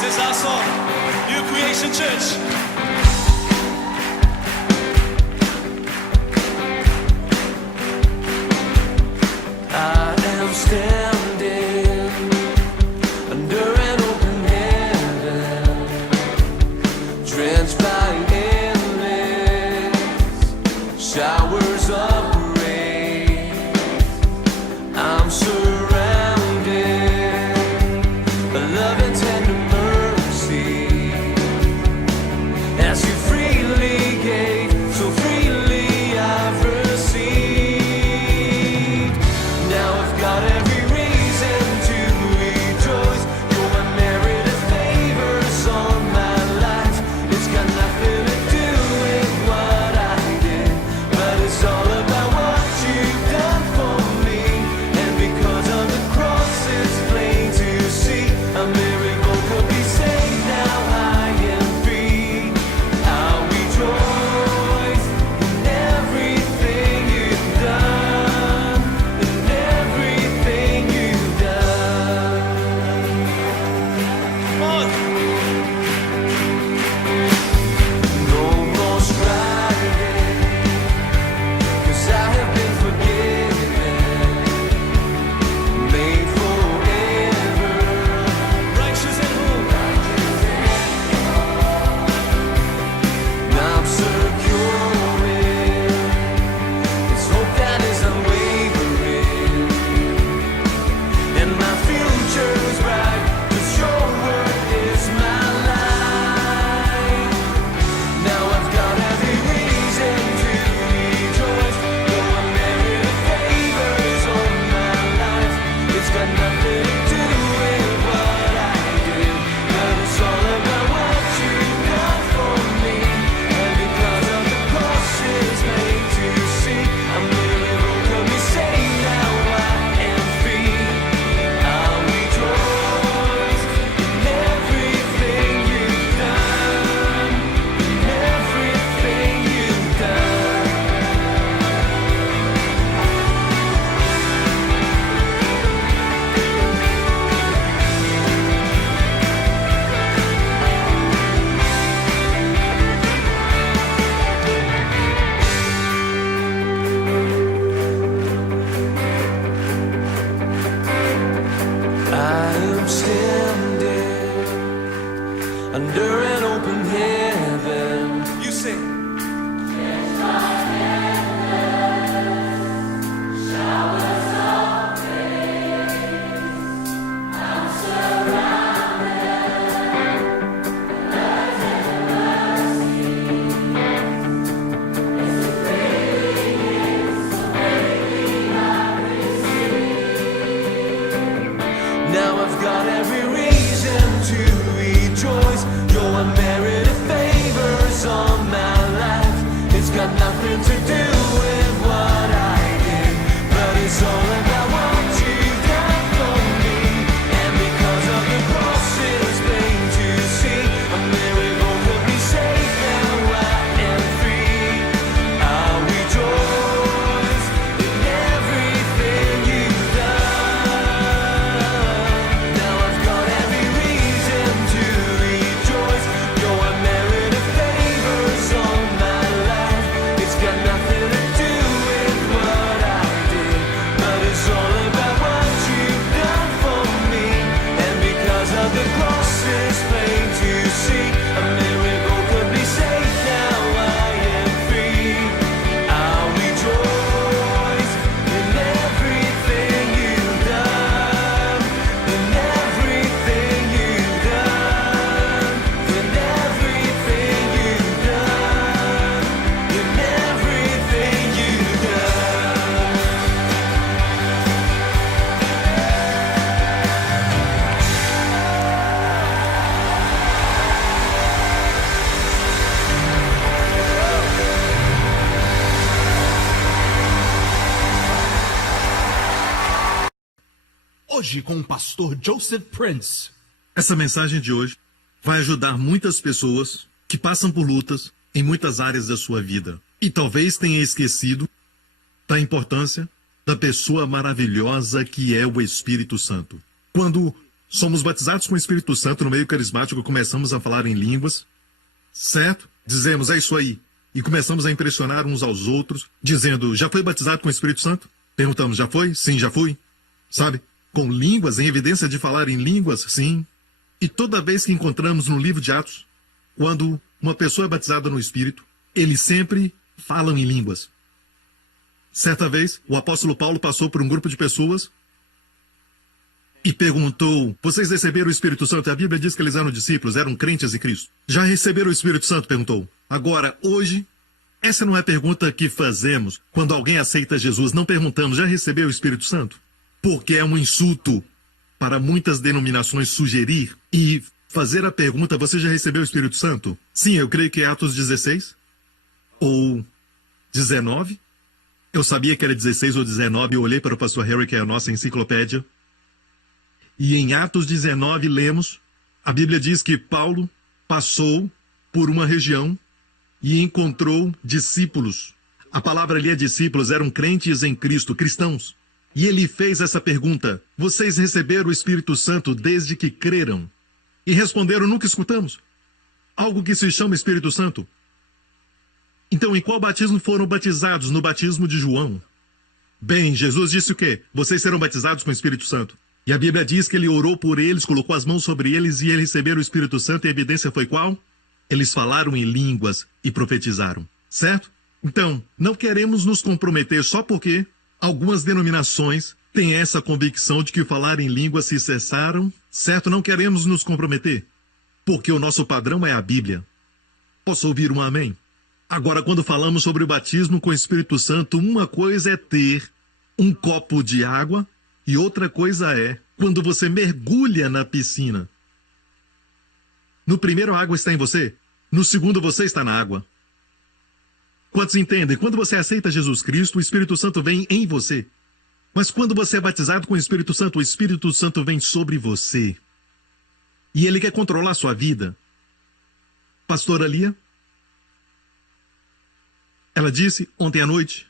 This is our song, New Creation Church. I am standing under an open heaven, drenched by endless showers of grace. I'm surrounded by love and tender mercy, as you freely gave, so freely I've received. Now I've got every reason to rejoice. Your unmerited favors on my life. It's got nothing to do with what I did, but it's all about what you've done for me. And because of the cross, it's plain to see a miracle could be saved. Now I am free. I'll rejoice in everything you've done, in everything you've done. Come on. No more striving, 'cause I have been forgiven, made forever, righteous and holy. I'm secure in it's hope that is unwavering, and my future's bright, 'cause your word is my life. Now I've got every reason to rejoice. Your unmerited favors on my life. It's got nothing to do with what I did, but it's all about what you've done for me. And because of the cross, it's made to see a miracle could be saved. Now I am free. I'll rejoice in everything you've done, in everything you've done. I am standing under an open heaven. You sing. Now I've got every reason to rejoice. Your unmerited favors on my life. It's got nothing to do with what I did, but it's all about what you've done for me. And because of the cross, it's plain to see a miracle could be saved. Now I am free. I'll rejoice in everything you've done. Now I've got every reason to rejoice. Your unmerited favors on my life. It's got nothing to do with what I did, but it's all about what you've done for me. And because of the cross, it's plain to see a miracle could be saved. Now I am free. I'll rejoice in everything you've done, in everything you've done, in everything you've done, in everything you've done. Hoje com o pastor Joseph Prince. Essa mensagem de hoje vai ajudar muitas pessoas que passam por lutas em muitas áreas da sua vida e talvez tenha esquecido da importância da pessoa maravilhosa que é o Espírito Santo. Quando somos batizados com o Espírito Santo no meio carismático, começamos a falar em línguas, certo? Dizemos, é isso aí. E começamos a impressionar uns aos outros, dizendo, já foi batizado com o Espírito Santo? Perguntamos, já foi? Sim, já fui. Sabe? Com línguas, em evidência de falar em línguas, sim. E toda vez que encontramos no livro de Atos, quando uma pessoa é batizada no Espírito, eles sempre falam em línguas. Certa vez, o apóstolo Paulo passou por um grupo de pessoas e perguntou, vocês receberam o Espírito Santo? E a Bíblia diz que eles eram discípulos, eram crentes em Cristo. Já receberam o Espírito Santo? Perguntou. Agora, hoje, essa não é a pergunta que fazemos quando alguém aceita Jesus. Não perguntamos, já recebeu o Espírito Santo? Porque é um insulto para muitas denominações sugerir e fazer a pergunta, você já recebeu o Espírito Santo? Sim, eu creio que é Atos 16 ou 19. Eu sabia que era 16 ou 19, eu olhei para o pastor Harry, que é a nossa enciclopédia. E em Atos 19 lemos, a Bíblia diz que Paulo passou por uma região e encontrou discípulos. A palavra ali é discípulos, eram crentes em Cristo, cristãos. E ele fez essa pergunta, vocês receberam o Espírito Santo desde que creram? E responderam, nunca escutamos algo que se chama Espírito Santo. Então, em qual batismo foram batizados? No batismo de João. Bem, Jesus disse o quê? Vocês serão batizados com o Espírito Santo. E a Bíblia diz que ele orou por eles, colocou as mãos sobre eles e eles receberam o Espírito Santo. E a evidência foi qual? Eles falaram em línguas e profetizaram. Certo? Então, não queremos nos comprometer só porque algumas denominações têm essa convicção de que falar em línguas se cessaram. Certo? Não queremos nos comprometer. Porque o nosso padrão é a Bíblia. Posso ouvir um amém? Agora, quando falamos sobre o batismo com o Espírito Santo, uma coisa é ter um copo de água e outra coisa é quando você mergulha na piscina. No primeiro, a água está em você. No segundo, você está na água. Quantos entendem? Quando você aceita Jesus Cristo, o Espírito Santo vem em você. Mas quando você é batizado com o Espírito Santo vem sobre você. E ele quer controlar a sua vida. Pastora Lia? Ela disse ontem à noite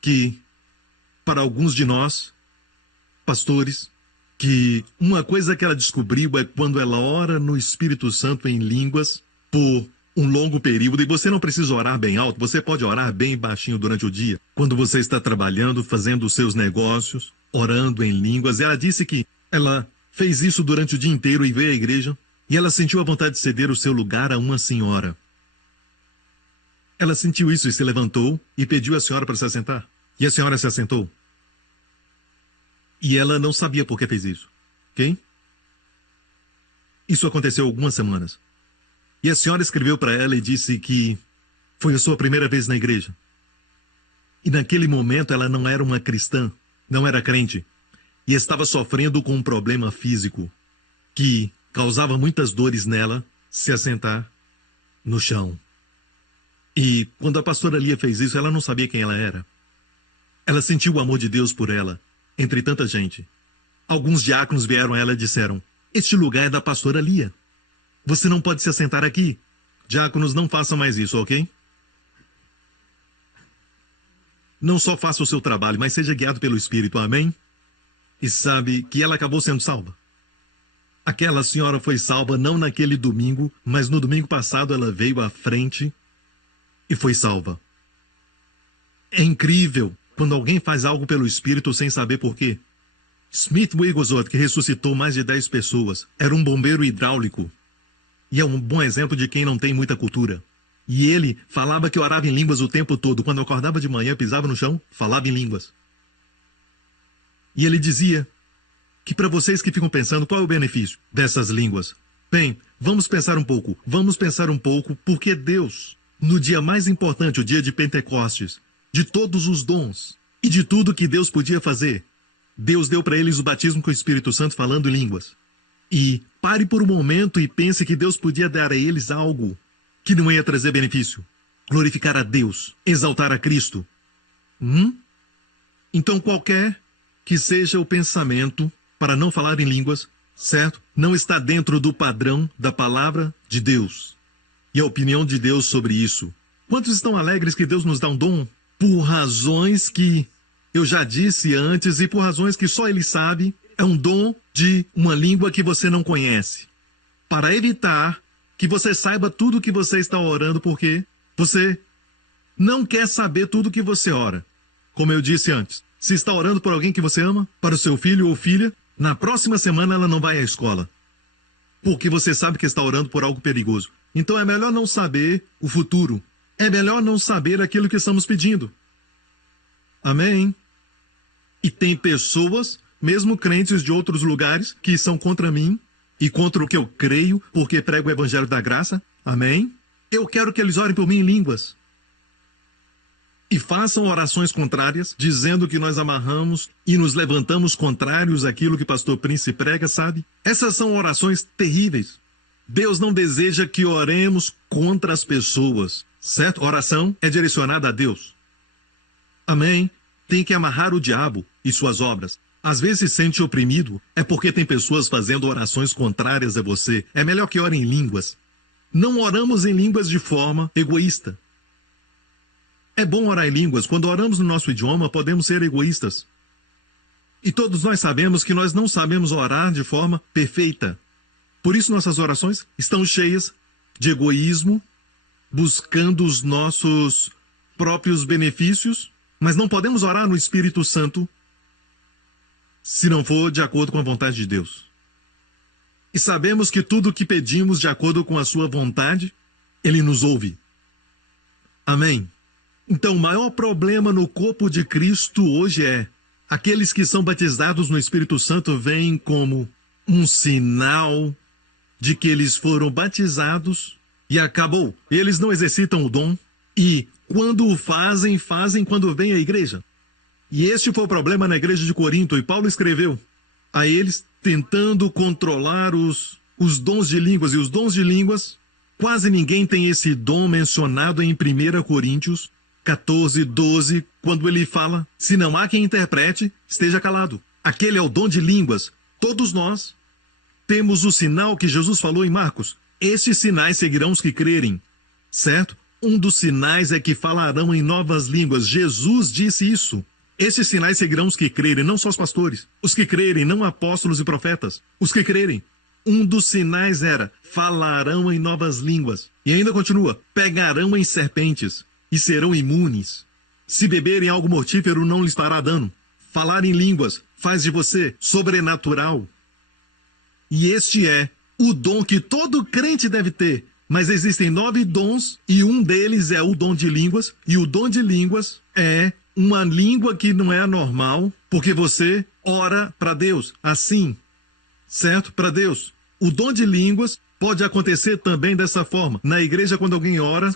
que, para alguns de nós, pastores, que uma coisa que ela descobriu é quando ela ora no Espírito Santo em línguas por um longo período, e você não precisa orar bem alto, você pode orar bem baixinho durante o dia, quando você está trabalhando, fazendo os seus negócios, orando em línguas. E ela disse que ela fez isso durante o dia inteiro e veio à igreja, e ela sentiu a vontade de ceder o seu lugar a uma senhora. Ela sentiu isso e se levantou e pediu à senhora para se assentar. E a senhora se assentou. E ela não sabia por que fez isso. Ok? Isso aconteceu algumas semanas. E a senhora escreveu para ela e disse que foi a sua primeira vez na igreja. E naquele momento ela não era uma cristã, não era crente. E estava sofrendo com um problema físico que causava muitas dores nela se assentar no chão. E quando a pastora Lia fez isso, ela não sabia quem ela era. Ela sentiu o amor de Deus por ela, entre tanta gente. Alguns diáconos vieram a ela e disseram, este lugar é da pastora Lia. Você não pode se assentar aqui. Diáconos, não façam mais isso, ok? Não só faça o seu trabalho, mas seja guiado pelo Espírito, amém? E sabe que ela acabou sendo salva. Aquela senhora foi salva não naquele domingo, mas no domingo passado ela veio à frente e foi salva. É incrível quando alguém faz algo pelo Espírito sem saber por quê. Smith Wigglesworth, que ressuscitou mais de 10 pessoas, era um bombeiro hidráulico. E é um bom exemplo de quem não tem muita cultura. E ele falava que orava em línguas o tempo todo. Quando acordava de manhã, pisava no chão, falava em línguas. E ele dizia que para vocês que ficam pensando qual é o benefício dessas línguas, bem, vamos pensar um pouco, porque Deus, no dia mais importante, o dia de Pentecostes, de todos os dons e de tudo que Deus podia fazer, Deus deu para eles o batismo com o Espírito Santo falando em línguas. E pare por um momento e pense que Deus podia dar a eles algo que não ia trazer benefício. Glorificar a Deus, exaltar a Cristo. Então qualquer que seja o pensamento para não falar em línguas, certo? Não está dentro do padrão da palavra de Deus. E a opinião de Deus sobre isso. Quantos estão alegres que Deus nos dá um dom? Por razões que eu já disse antes e por razões que só Ele sabe, é um dom de uma língua que você não conhece, para evitar que você saiba tudo que você está orando, porque você não quer saber tudo que você ora. Como eu disse antes, se está orando por alguém que você ama, para o seu filho ou filha, na próxima semana ela não vai à escola, porque você sabe que está orando por algo perigoso. Então é melhor não saber o futuro. É melhor não saber aquilo que estamos pedindo. Amém? E tem pessoas, mesmo crentes de outros lugares, que são contra mim e contra o que eu creio, porque prego o evangelho da graça. Amém? Eu quero que eles orem por mim em línguas. E façam orações contrárias, dizendo que nós amarramos e nos levantamos contrários àquilo que pastor Prince prega, sabe? Essas são orações terríveis. Deus não deseja que oremos contra as pessoas, certo? Oração é direcionada a Deus. Amém? Tem que amarrar o diabo e suas obras. Às vezes se sente oprimido, é porque tem pessoas fazendo orações contrárias a você. É melhor que ore em línguas. Não oramos em línguas de forma egoísta. É bom orar em línguas. Quando oramos no nosso idioma, podemos ser egoístas. E todos nós sabemos que nós não sabemos orar de forma perfeita. Por isso nossas orações estão cheias de egoísmo, buscando os nossos próprios benefícios, mas não podemos orar no Espírito Santo se não for de acordo com a vontade de Deus. E sabemos que tudo o que pedimos de acordo com a sua vontade, Ele nos ouve. Amém? Então, o maior problema no corpo de Cristo hoje é aqueles que são batizados no Espírito Santo veem como um sinal de que eles foram batizados e acabou. Eles não exercitam o dom e quando o fazem, fazem quando vem a igreja. E este foi o problema na igreja de Corinto, e Paulo escreveu a eles tentando controlar os dons de línguas. E os dons de línguas, quase ninguém tem esse dom mencionado em 1 Coríntios 14, 12, quando ele fala, se não há quem interprete, esteja calado. Aquele é o dom de línguas. Todos nós temos o sinal que Jesus falou em Marcos. Estes sinais seguirão os que crerem, certo? Um dos sinais é que falarão em novas línguas. Jesus disse isso. Esses sinais seguirão os que crerem, não só os pastores. Os que crerem, não apóstolos e profetas. Os que crerem. Um dos sinais era, falarão em novas línguas. E ainda continua, pegarão em serpentes e serão imunes. Se beberem algo mortífero, não lhes fará dano. Falar em línguas faz de você sobrenatural. E este é o dom que todo crente deve ter. Mas existem 9 dons e um deles é o dom de línguas. E o dom de línguas é uma língua que não é anormal, porque você ora para Deus, assim, certo? Para Deus. O dom de línguas pode acontecer também dessa forma. Na igreja, quando alguém ora,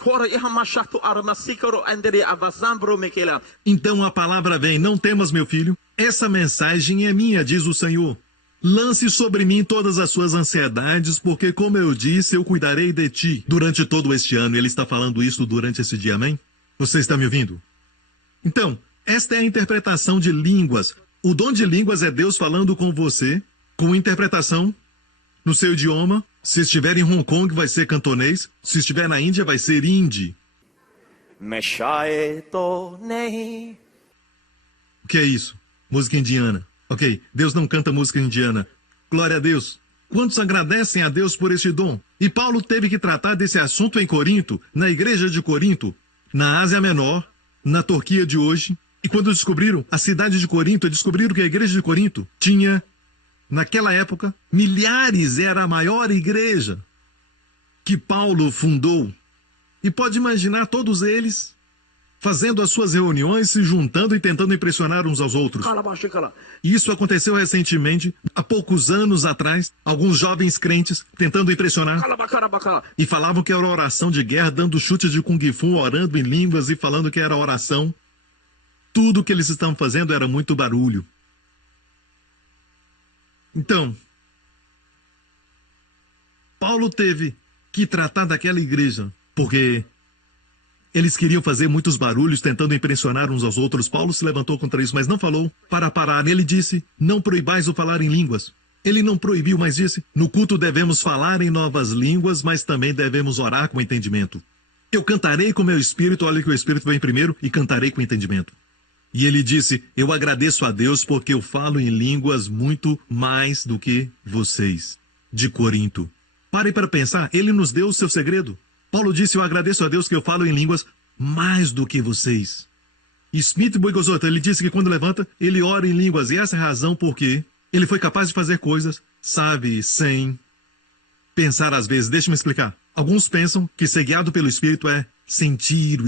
então a palavra vem, não temas, meu filho, essa mensagem é minha, diz o Senhor. Lance sobre mim todas as suas ansiedades, porque, como eu disse, eu cuidarei de ti durante todo este ano. Ele está falando isso durante esse dia, amém? Você está me ouvindo? Então, esta é a interpretação de línguas. O dom de línguas é Deus falando com você, com interpretação no seu idioma. Se estiver em Hong Kong, vai ser cantonês. Se estiver na Índia, vai ser hindi. O que é isso? Música indiana. Ok, Deus não canta música indiana. Glória a Deus. Quantos agradecem a Deus por este dom? E Paulo teve que tratar desse assunto em Corinto, na igreja de Corinto, na Ásia Menor, na Turquia de hoje. E quando descobriram a cidade de Corinto, descobriram que a igreja de Corinto tinha, naquela época, milhares, era a maior igreja que Paulo fundou. E pode imaginar todos eles fazendo as suas reuniões, se juntando e tentando impressionar uns aos outros. Isso aconteceu recentemente, há poucos anos atrás, alguns jovens crentes tentando impressionar. E falavam que era oração de guerra, dando chute de Kung Fu, orando em línguas e falando que era oração. Tudo o que eles estavam fazendo era muito barulho. Então, Paulo teve que tratar daquela igreja, porque eles queriam fazer muitos barulhos, tentando impressionar uns aos outros. Paulo se levantou contra isso, mas não falou para parar. Ele disse, não proibais o falar em línguas. Ele não proibiu, mas disse, no culto devemos falar em novas línguas, mas também devemos orar com entendimento. Eu cantarei com meu espírito, olha que o espírito vem primeiro, e cantarei com entendimento. E ele disse, eu agradeço a Deus porque eu falo em línguas muito mais do que vocês. De Corinto. Pare para pensar, ele nos deu o seu segredo. Paulo disse, eu agradeço a Deus que eu falo em línguas mais do que vocês. Smith Wigglesworth, ele disse que quando levanta, ele ora em línguas. E essa é a razão por que ele foi capaz de fazer coisas, sabe, sem pensar às vezes. Deixa-me explicar. Alguns pensam que ser guiado pelo Espírito é sentir o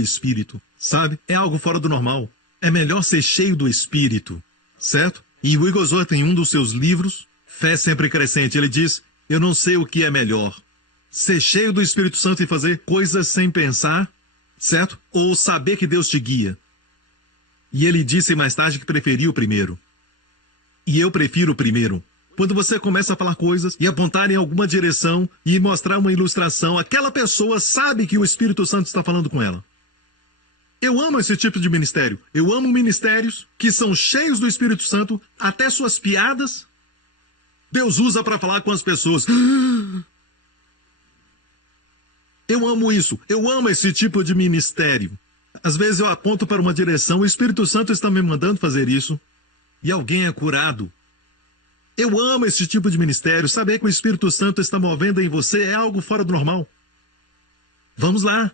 Espírito, sabe? É algo fora do normal. É melhor ser cheio do Espírito, certo? E Wigglesworth, em um dos seus livros, Fé Sempre Crescente, ele diz, eu não sei o que é melhor. Ser cheio do Espírito Santo e fazer coisas sem pensar, certo? Ou saber que Deus te guia. E ele disse mais tarde que preferia o primeiro. E eu prefiro o primeiro. Quando você começa a falar coisas e apontar em alguma direção e mostrar uma ilustração, aquela pessoa sabe que o Espírito Santo está falando com ela. Eu amo esse tipo de ministério. Eu amo ministérios que são cheios do Espírito Santo, até suas piadas. Deus usa para falar com as pessoas. Eu amo isso. Eu amo esse tipo de ministério. Às vezes eu aponto para uma direção, o Espírito Santo está me mandando fazer isso, e alguém é curado. Eu amo esse tipo de ministério. Saber que o Espírito Santo está movendo em você é algo fora do normal. Vamos lá.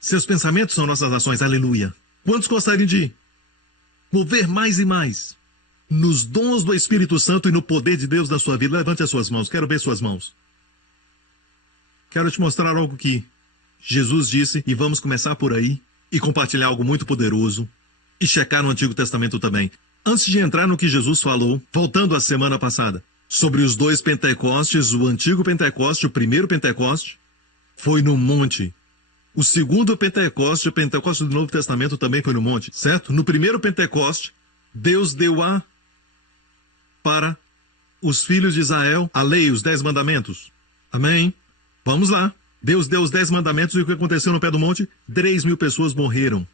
Seus pensamentos são nossas ações. Aleluia. Quantos gostariam de mover mais e mais nos dons do Espírito Santo e no poder de Deus na sua vida? Levante as suas mãos. Quero ver suas mãos. Quero te mostrar algo que Jesus disse, e vamos começar por aí e compartilhar algo muito poderoso e checar no Antigo Testamento também. Antes de entrar no que Jesus falou, voltando à semana passada, sobre os dois Pentecostes, o antigo Pentecoste, o primeiro Pentecoste, foi no monte. O segundo Pentecoste, o Pentecoste do Novo Testamento, também foi no monte, certo? No primeiro Pentecoste, Deus deu para os filhos de Israel a lei, os 10 mandamentos. Amém? Vamos lá. Deus deu os 10 mandamentos e o que aconteceu no pé do monte? 3.000 pessoas morreram.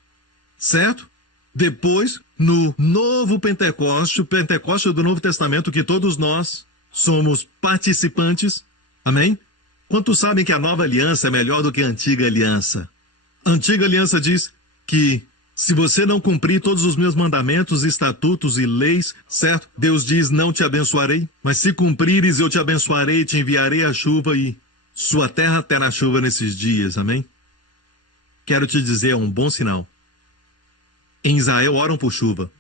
Certo? Depois, no novo Pentecoste, o Pentecoste do Novo Testamento, que todos nós somos participantes. Amém? Quantos sabem que a nova aliança é melhor do que a antiga aliança? A antiga aliança diz que se você não cumprir todos os meus mandamentos, estatutos e leis, certo? Deus diz, não te abençoarei. Mas se cumprires, eu te abençoarei, te enviarei a chuva e sua terra terá chuva nesses dias. Amém? Quero te dizer, é um bom sinal. Em Israel oram por chuva.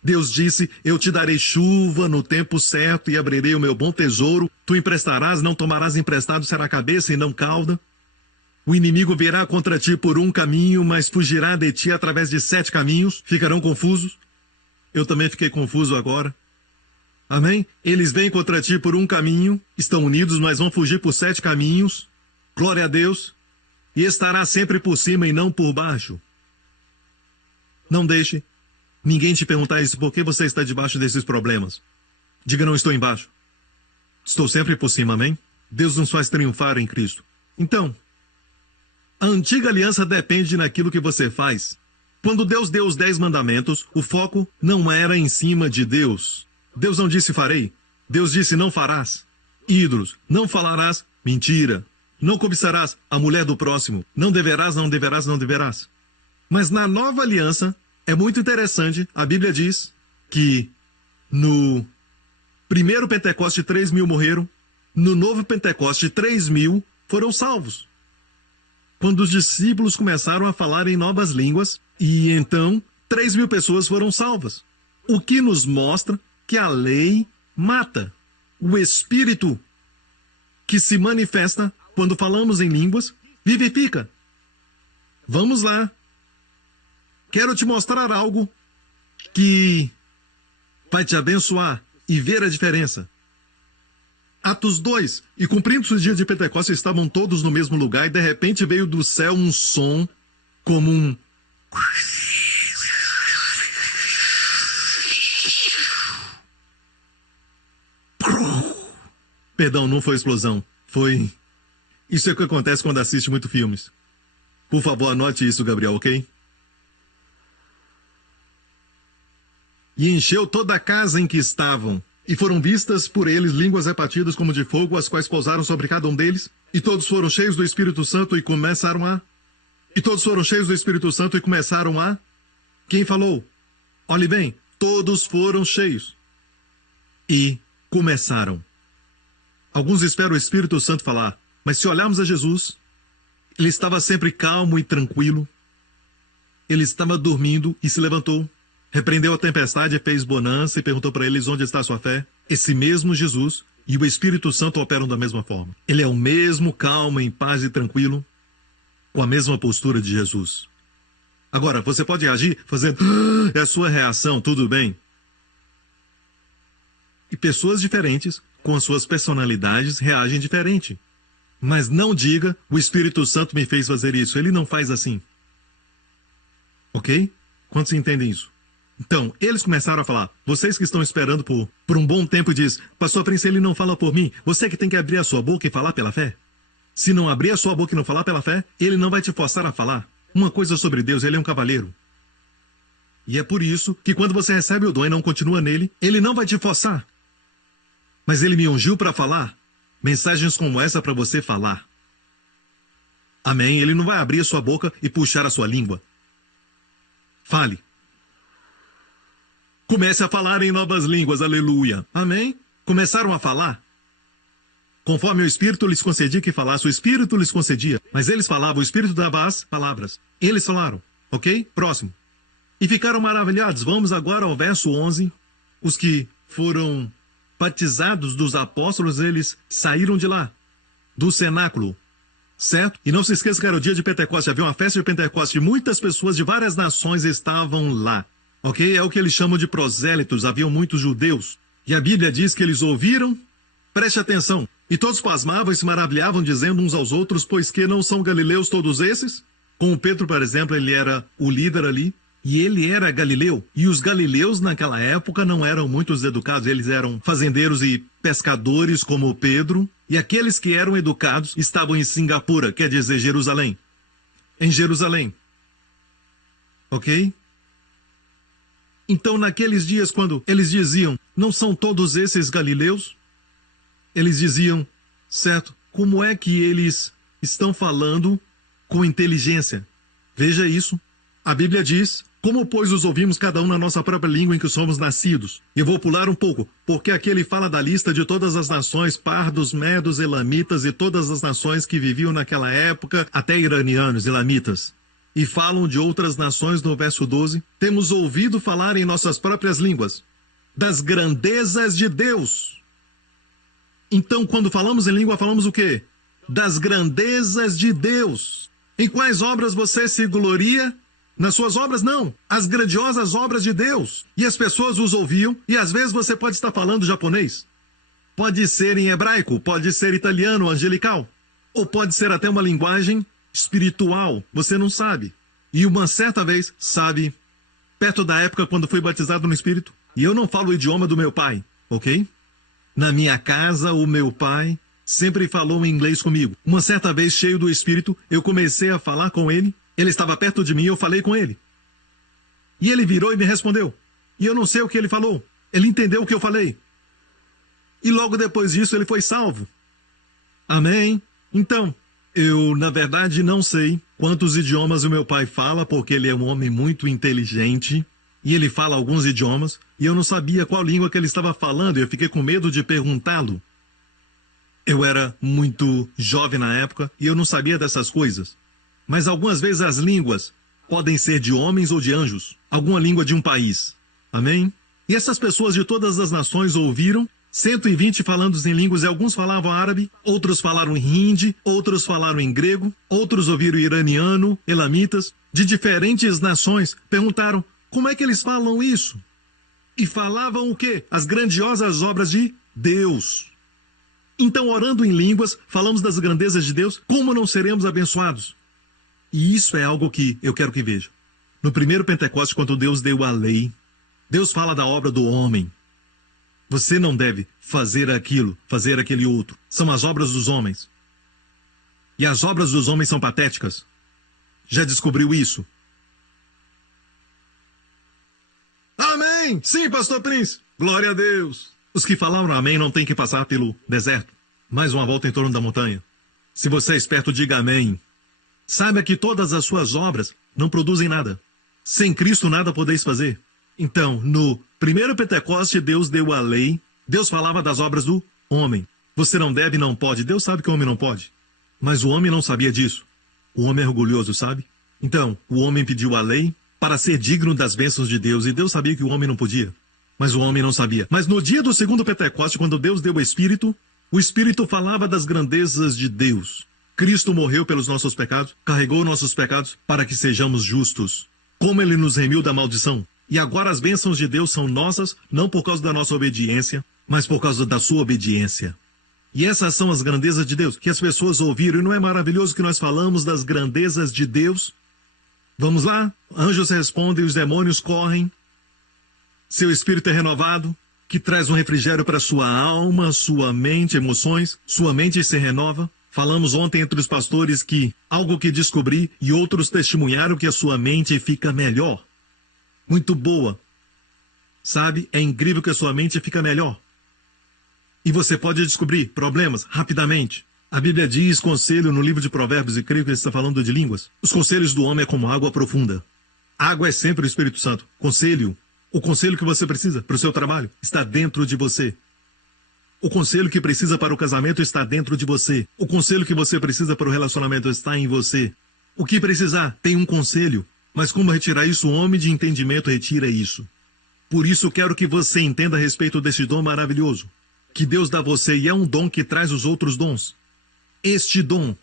Deus disse, eu te darei chuva no tempo certo e abrirei o meu bom tesouro. Tu emprestarás, não tomarás emprestado, será cabeça e não cauda. O inimigo virá contra ti por um caminho, mas fugirá de ti através de 7 caminhos. Ficarão confusos. Eu também fiquei confuso agora. Amém? Eles vêm contra ti por um caminho, estão unidos, mas vão fugir por 7 caminhos. Glória a Deus. E estará sempre por cima e não por baixo. Não deixe ninguém te perguntar isso, por que você está debaixo desses problemas. Diga, não estou embaixo. Estou sempre por cima, amém? Deus nos faz triunfar em Cristo. Então, a antiga aliança depende naquilo que você faz. Quando Deus deu os 10 mandamentos, o foco não era em cima de Deus. Deus não disse farei. Deus disse não farás. Ídolos, não falarás mentira. Não cobiçarás a mulher do próximo. Não deverás, não deverás, não deverás. Mas na nova aliança, é muito interessante, a Bíblia diz que no primeiro Pentecoste 3.000 morreram, no novo Pentecoste 3.000 foram salvos. Quando os discípulos começaram a falar em novas línguas, e então 3.000 pessoas foram salvas. O que nos mostra que a lei mata. O Espírito que se manifesta quando falamos em línguas, vivifica. Vamos lá. Quero te mostrar algo que vai te abençoar e ver a diferença. Atos 2. E cumprindo-se o dia de Pentecostes, estavam todos no mesmo lugar, e de repente veio do céu um som como um... Perdão, não foi explosão. Foi... Isso é o que acontece quando assiste muito filmes. Por favor, anote isso, Gabriel, ok? E encheu toda a casa em que estavam. E foram vistas por eles línguas repartidas como de fogo, as quais pousaram sobre cada um deles. E todos foram cheios do Espírito Santo e começaram a Quem falou? Olhe bem, todos foram cheios. E começaram. Alguns esperam o Espírito Santo falar, mas se olharmos a Jesus, ele estava sempre calmo e tranquilo. Ele estava dormindo e se levantou. Repreendeu a tempestade, fez bonança e perguntou para eles onde está a sua fé. Esse mesmo Jesus e o Espírito Santo operam da mesma forma. Ele é o mesmo calmo, em paz e tranquilo, com a mesma postura de Jesus. Agora, você pode agir fazendo... é a sua reação, tudo bem. E pessoas diferentes, com as suas personalidades, reagem diferente. Mas não diga, o Espírito Santo me fez fazer isso. Ele não faz assim. Ok? Quantos entendem isso? Então, eles começaram a falar. Vocês que estão esperando por um bom tempo diz, Pastor Prince, ele não fala por mim. Você que tem que abrir a sua boca e falar pela fé. Se não abrir a sua boca e não falar pela fé, ele não vai te forçar a falar. Uma coisa sobre Deus, ele é um cavalheiro. E é por isso que quando você recebe o dom e não continua nele, ele não vai te forçar. Mas ele me ungiu para falar mensagens como essa para você falar. Amém? Ele não vai abrir a sua boca e puxar a sua língua. Fale. Comece a falar em novas línguas, aleluia. Amém? Começaram a falar. Conforme o Espírito lhes concedia que falasse, o Espírito lhes concedia. Mas eles falavam, o Espírito dava as palavras. Eles falaram, ok? Próximo. E ficaram maravilhados. Vamos agora ao verso 11. Os que foram batizados dos apóstolos, eles saíram de lá, do cenáculo. Certo? E não se esqueça que era o dia de Pentecostes. Havia uma festa de Pentecostes. Muitas pessoas de várias nações estavam lá. Ok? É o que eles chamam de prosélitos. Haviam muitos judeus. E a Bíblia diz que eles ouviram. Preste atenção. E todos pasmavam e se maravilhavam, dizendo uns aos outros, pois que não são galileus todos esses? Como Pedro, por exemplo, ele era o líder ali. E ele era galileu. E os galileus naquela época não eram muito educados. Eles eram fazendeiros e pescadores como Pedro. E aqueles que eram educados estavam em Singapura, quer dizer Jerusalém. Em Jerusalém. Ok? Então naqueles dias quando eles diziam, não são todos esses galileus? Eles diziam, certo, como é que eles estão falando com inteligência? Veja isso. A Bíblia diz, como pois os ouvimos cada um na nossa própria língua em que somos nascidos? E eu vou pular um pouco, porque aqui ele fala da lista de todas as nações, pardos, medos, elamitas e todas as nações que viviam naquela época, até iranianos, elamitas. E falam de outras nações no verso 12. Temos ouvido falar em nossas próprias línguas das grandezas de Deus. Então, quando falamos em língua, falamos o quê? Das grandezas de Deus. Em quais obras você se gloria? Nas suas obras, não. As grandiosas obras de Deus. E as pessoas os ouviam, e às vezes você pode estar falando japonês. Pode ser em hebraico, pode ser italiano, angelical. Ou pode ser até uma linguagem espiritual, você não sabe. E uma certa vez, sabe, perto da época quando fui batizado no Espírito, e eu não falo o idioma do meu pai, ok? Na minha casa, o meu pai sempre falou em inglês comigo. Uma certa vez, cheio do Espírito, eu comecei a falar com ele. Ele estava perto de mim e eu falei com ele. E ele virou e me respondeu. E eu não sei o que ele falou. Ele entendeu o que eu falei. E logo depois disso, ele foi salvo. Amém? Então, eu, na verdade, não sei quantos idiomas o meu pai fala, porque ele é um homem muito inteligente. E ele fala alguns idiomas, e eu não sabia qual língua que ele estava falando, e eu fiquei com medo de perguntá-lo. Eu era muito jovem na época, e eu não sabia dessas coisas. Mas algumas vezes as línguas podem ser de homens ou de anjos, alguma língua de um país. Amém? E essas pessoas de todas as nações ouviram, 120 falando em línguas, e alguns falavam árabe, outros falaram hindi, outros falaram em grego, outros ouviram iraniano, elamitas, de diferentes nações, perguntaram, como é que eles falam isso? E falavam o quê? As grandiosas obras de Deus. Então, orando em línguas, falamos das grandezas de Deus, como não seremos abençoados? E isso é algo que eu quero que veja. No primeiro Pentecostes, quando Deus deu a lei, Deus fala da obra do homem. Você não deve fazer aquilo, fazer aquele outro. São as obras dos homens. E as obras dos homens são patéticas. Já descobriu isso? Amém! Sim, Pastor Prince! Glória a Deus! Os que falaram amém não têm que passar pelo deserto. Mais uma volta em torno da montanha. Se você é esperto, diga amém. Saiba que todas as suas obras não produzem nada. Sem Cristo nada podeis fazer. Então, no primeiro Pentecoste, Deus deu a lei. Deus falava das obras do homem. Você não deve, não pode. Deus sabe que o homem não pode. Mas o homem não sabia disso. O homem é orgulhoso, sabe? Então, o homem pediu a lei para ser digno das bênçãos de Deus. E Deus sabia que o homem não podia. Mas o homem não sabia. Mas no dia do segundo Pentecoste, quando Deus deu o Espírito falava das grandezas de Deus. Cristo morreu pelos nossos pecados, carregou nossos pecados para que sejamos justos. Como ele nos remiu da maldição. E agora as bênçãos de Deus são nossas, não por causa da nossa obediência, mas por causa da sua obediência. E essas são as grandezas de Deus, que as pessoas ouviram. E não é maravilhoso que nós falamos das grandezas de Deus? Vamos lá? Anjos respondem, os demônios correm. Seu espírito é renovado, que traz um refrigério para sua alma, sua mente, emoções. Sua mente se renova. Falamos ontem entre os pastores que algo que descobri e outros testemunharam que a sua mente fica melhor. Muito boa. Sabe, é incrível que a sua mente fica melhor. E você pode descobrir problemas rapidamente. A Bíblia diz conselho no livro de Provérbios, e creio que ele está falando de línguas. Os conselhos do homem é como água profunda. Água é sempre o Espírito Santo. Conselho, o conselho que você precisa para o seu trabalho está dentro de você. O conselho que precisa para o casamento está dentro de você. O conselho que você precisa para o relacionamento está em você. O que precisar, tem um conselho. Mas como retirar isso? O homem de entendimento retira isso. Por isso quero que você entenda a respeito desse dom maravilhoso que Deus dá a você, e é um dom que traz os outros dons. Este dom,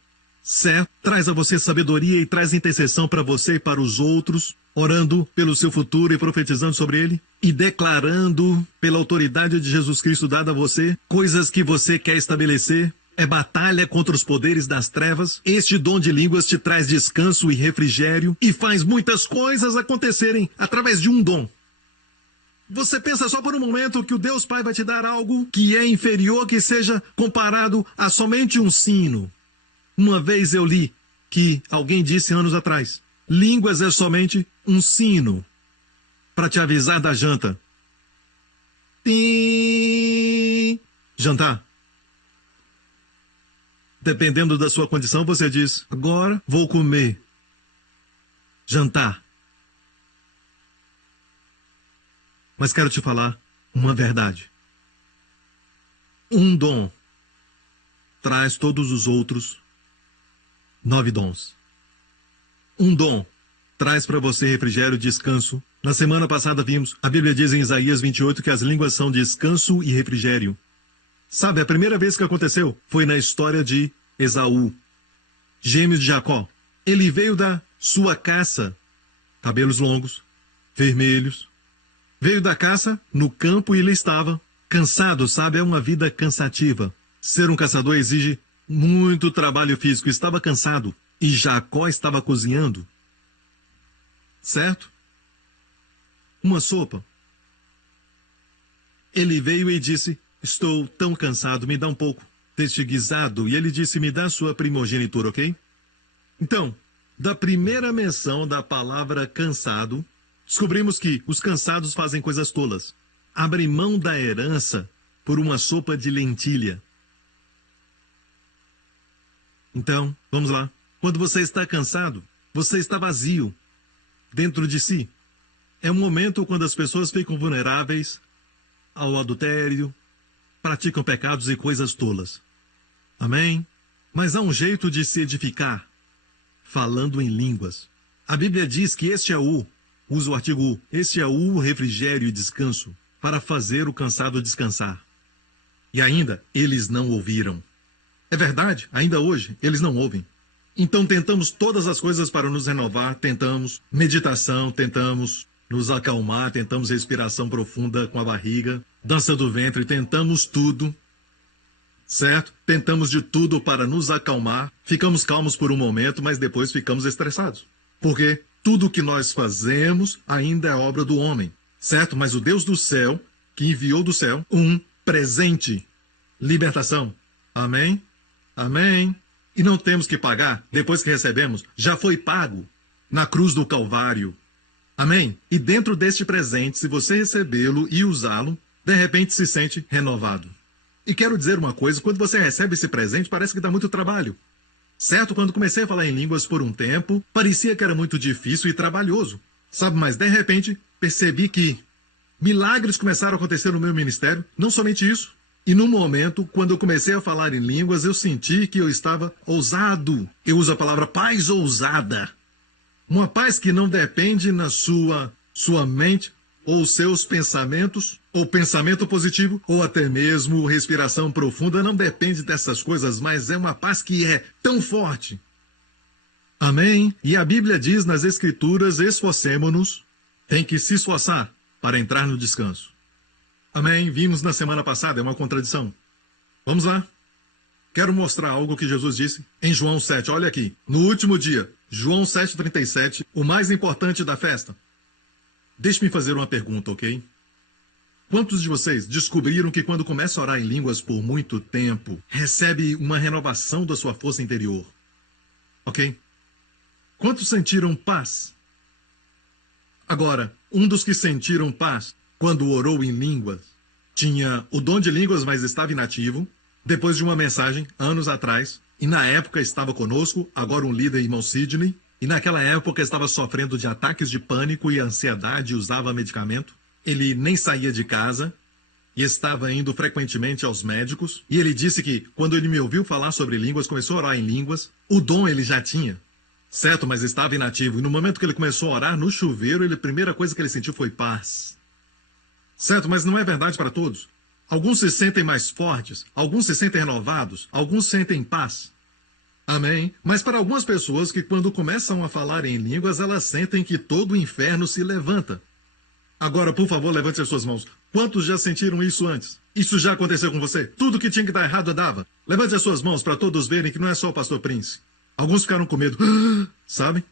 certo, traz a você sabedoria e traz intercessão para você e para os outros, orando pelo seu futuro e profetizando sobre ele, e declarando pela autoridade de Jesus Cristo dada a você, coisas que você quer estabelecer. É batalha contra os poderes das trevas. Este dom de línguas te traz descanso e refrigério e faz muitas coisas acontecerem através de um dom. Você pensa só por um momento que o Deus Pai vai te dar algo que é inferior, que seja comparado a somente um sino. Uma vez eu li que alguém disse anos atrás, línguas é somente um sino para te avisar da janta. Tim! Jantar. Dependendo da sua condição, você diz, agora vou comer. Jantar. Mas quero te falar uma verdade. Um dom traz todos os outros 9 dons. Um dom traz para você refrigério e descanso. Na semana passada vimos, a Bíblia diz em Isaías 28 que as línguas são descanso e refrigério. Sabe, a primeira vez que aconteceu foi na história de Esaú, gêmeo de Jacó. Ele veio da sua caça, cabelos longos, vermelhos. Veio da caça, no campo, e ele estava cansado, sabe? É uma vida cansativa. Ser um caçador exige muito trabalho físico. Estava cansado. E Jacó estava cozinhando. Certo? Uma sopa. Ele veio e disse, estou tão cansado, me dá um pouco deste guisado. E ele disse, me dá a sua primogenitura, ok? Então, da primeira menção da palavra cansado, descobrimos que os cansados fazem coisas tolas. Abrem mão da herança por uma sopa de lentilha. Então, vamos lá. Quando você está cansado, você está vazio dentro de si. É um momento quando as pessoas ficam vulneráveis ao adultério, praticam pecados e coisas tolas. Amém? Mas há um jeito de se edificar, falando em línguas. A Bíblia diz que este é o, usa o artigo U, este é o refrigério e descanso, para fazer o cansado descansar. E ainda, eles não ouviram. É verdade, ainda hoje, eles não ouvem. Então tentamos todas as coisas para nos renovar, tentamos meditação, tentamos nos acalmar, tentamos respiração profunda com a barriga, dança do ventre, tentamos tudo, certo? Tentamos de tudo para nos acalmar, ficamos calmos por um momento, mas depois ficamos estressados. Porque tudo que nós fazemos ainda é obra do homem, certo? Mas o Deus do céu, que enviou do céu um presente, libertação. Amém? Amém? E não temos que pagar, depois que recebemos, já foi pago na cruz do Calvário. Amém? E dentro deste presente, se você recebê-lo e usá-lo, de repente se sente renovado. E quero dizer uma coisa, quando você recebe esse presente, parece que dá muito trabalho. Certo? Quando comecei a falar em línguas por um tempo, parecia que era muito difícil e trabalhoso. Sabe, mas de repente percebi que milagres começaram a acontecer no meu ministério. Não somente isso. E no momento, quando eu comecei a falar em línguas, eu senti que eu estava ousado. Eu uso a palavra paz ousada. Uma paz que não depende na sua mente, ou seus pensamentos, ou pensamento positivo, ou até mesmo respiração profunda. Não depende dessas coisas, mas é uma paz que é tão forte. Amém? E a Bíblia diz nas Escrituras, esforcemo-nos, tem que se esforçar para entrar no descanso. Amém? Vimos na semana passada, é uma contradição. Vamos lá. Quero mostrar algo que Jesus disse em João 7. Olha aqui. No último dia, João 7,37, o mais importante da festa. Deixe-me fazer uma pergunta, ok? Quantos de vocês descobriram que quando começa a orar em línguas por muito tempo, recebe uma renovação da sua força interior? Ok? Quantos sentiram paz? Agora, um dos que sentiram paz quando orou em línguas tinha o dom de línguas, mas estava inativo, depois de uma mensagem, anos atrás, e na época estava conosco, agora um líder, irmão Sidney, e naquela época estava sofrendo de ataques de pânico e ansiedade e usava medicamento. Ele nem saía de casa e estava indo frequentemente aos médicos. E ele disse que, quando ele me ouviu falar sobre línguas, começou a orar em línguas, o dom ele já tinha. Certo, mas estava inativo. E no momento que ele começou a orar no chuveiro, a primeira coisa que ele sentiu foi paz. Certo, mas não é verdade para todos. Alguns se sentem mais fortes, alguns se sentem renovados, alguns sentem paz. Amém? Mas para algumas pessoas que quando começam a falar em línguas, elas sentem que todo o inferno se levanta. Agora, por favor, levante as suas mãos. Quantos já sentiram isso antes? Isso já aconteceu com você? Tudo que tinha que dar errado dava. Levante as suas mãos para todos verem que não é só o pastor Prince. Alguns ficaram com medo, sabe?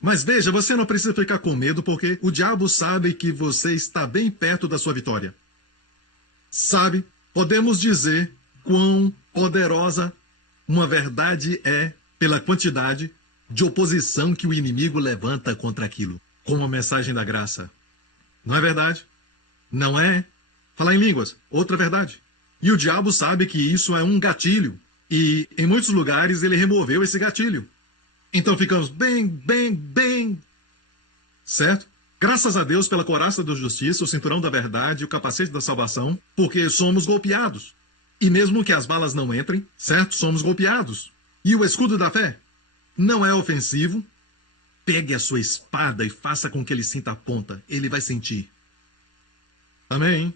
Mas veja, você não precisa ficar com medo porque o diabo sabe que você está bem perto da sua vitória. Sabe, podemos dizer quão poderosa uma verdade é pela quantidade de oposição que o inimigo levanta contra aquilo, como a mensagem da graça. Não é verdade? Não é? Falar em línguas, outra verdade. E o diabo sabe que isso é um gatilho. E em muitos lugares ele removeu esse gatilho. Então ficamos bem. Certo? Graças a Deus pela couraça da justiça, o cinturão da verdade, o capacete da salvação, porque somos golpeados. E mesmo que as balas não entrem, certo? Somos golpeados. E o escudo da fé não é ofensivo. Pegue a sua espada e faça com que ele sinta a ponta. Ele vai sentir. Amém?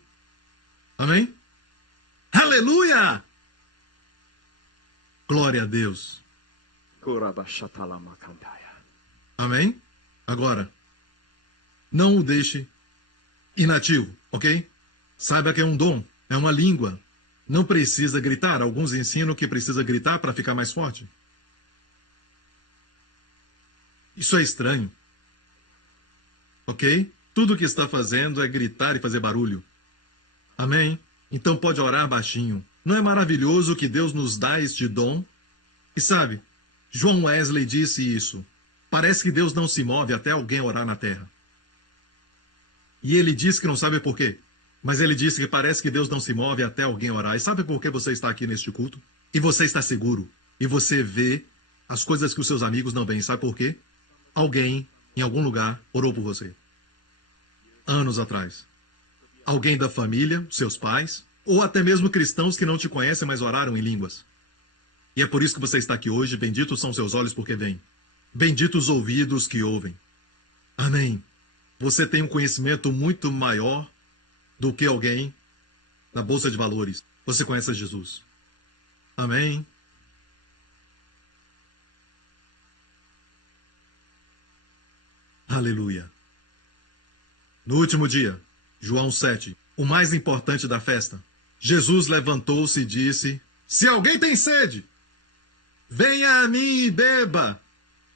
Amém? Aleluia! Glória a Deus. Amém? Agora, não o deixe inativo, ok? Saiba que é um dom, é uma língua. Não precisa gritar. Alguns ensinam que precisa gritar para ficar mais forte. Isso é estranho. Ok? Tudo o que está fazendo é gritar e fazer barulho. Amém? Então pode orar baixinho. Não é maravilhoso que Deus nos dá este dom? E sabe, John Wesley disse isso. Parece que Deus não se move até alguém orar na terra. E ele disse que não sabe por quê. Mas ele disse que parece que Deus não se move até alguém orar. E sabe por que você está aqui neste culto? E você está seguro. E você vê as coisas que os seus amigos não veem. Sabe por quê? Alguém, em algum lugar, orou por você. Anos atrás. Alguém da família, seus pais, ou até mesmo cristãos que não te conhecem, mas oraram em línguas. E é por isso que você está aqui hoje. Benditos são seus olhos porque veem. Benditos os ouvidos que ouvem. Amém. Você tem um conhecimento muito maior do que alguém na Bolsa de Valores. Você conhece Jesus. Amém. Aleluia. No último dia, João 7, o mais importante da festa, Jesus levantou-se e disse: se alguém tem sede, venha a mim e beba.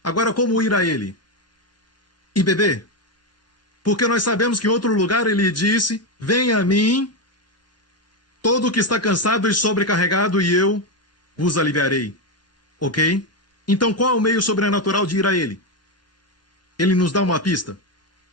Agora, como ir a ele? E beber? Porque nós sabemos que em outro lugar ele disse: venha a mim, todo que está cansado e sobrecarregado, e eu vos aliviarei. Ok? Então qual é o meio sobrenatural de ir a ele? Ele nos dá uma pista.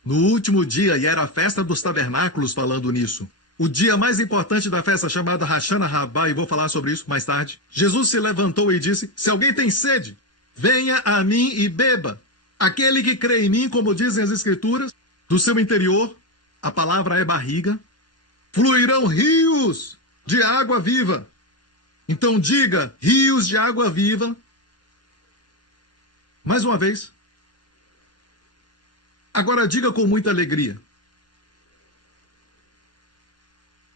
No último dia, e era a festa dos tabernáculos falando nisso, o dia mais importante da festa, chamada Hashana Rabbah, e vou falar sobre isso mais tarde, Jesus se levantou e disse: se alguém tem sede, venha a mim e beba. Aquele que crê em mim, como dizem as Escrituras, do seu interior, a palavra é barriga, fluirão rios de água viva. Então diga, rios de água viva. Mais uma vez. Agora diga com muita alegria.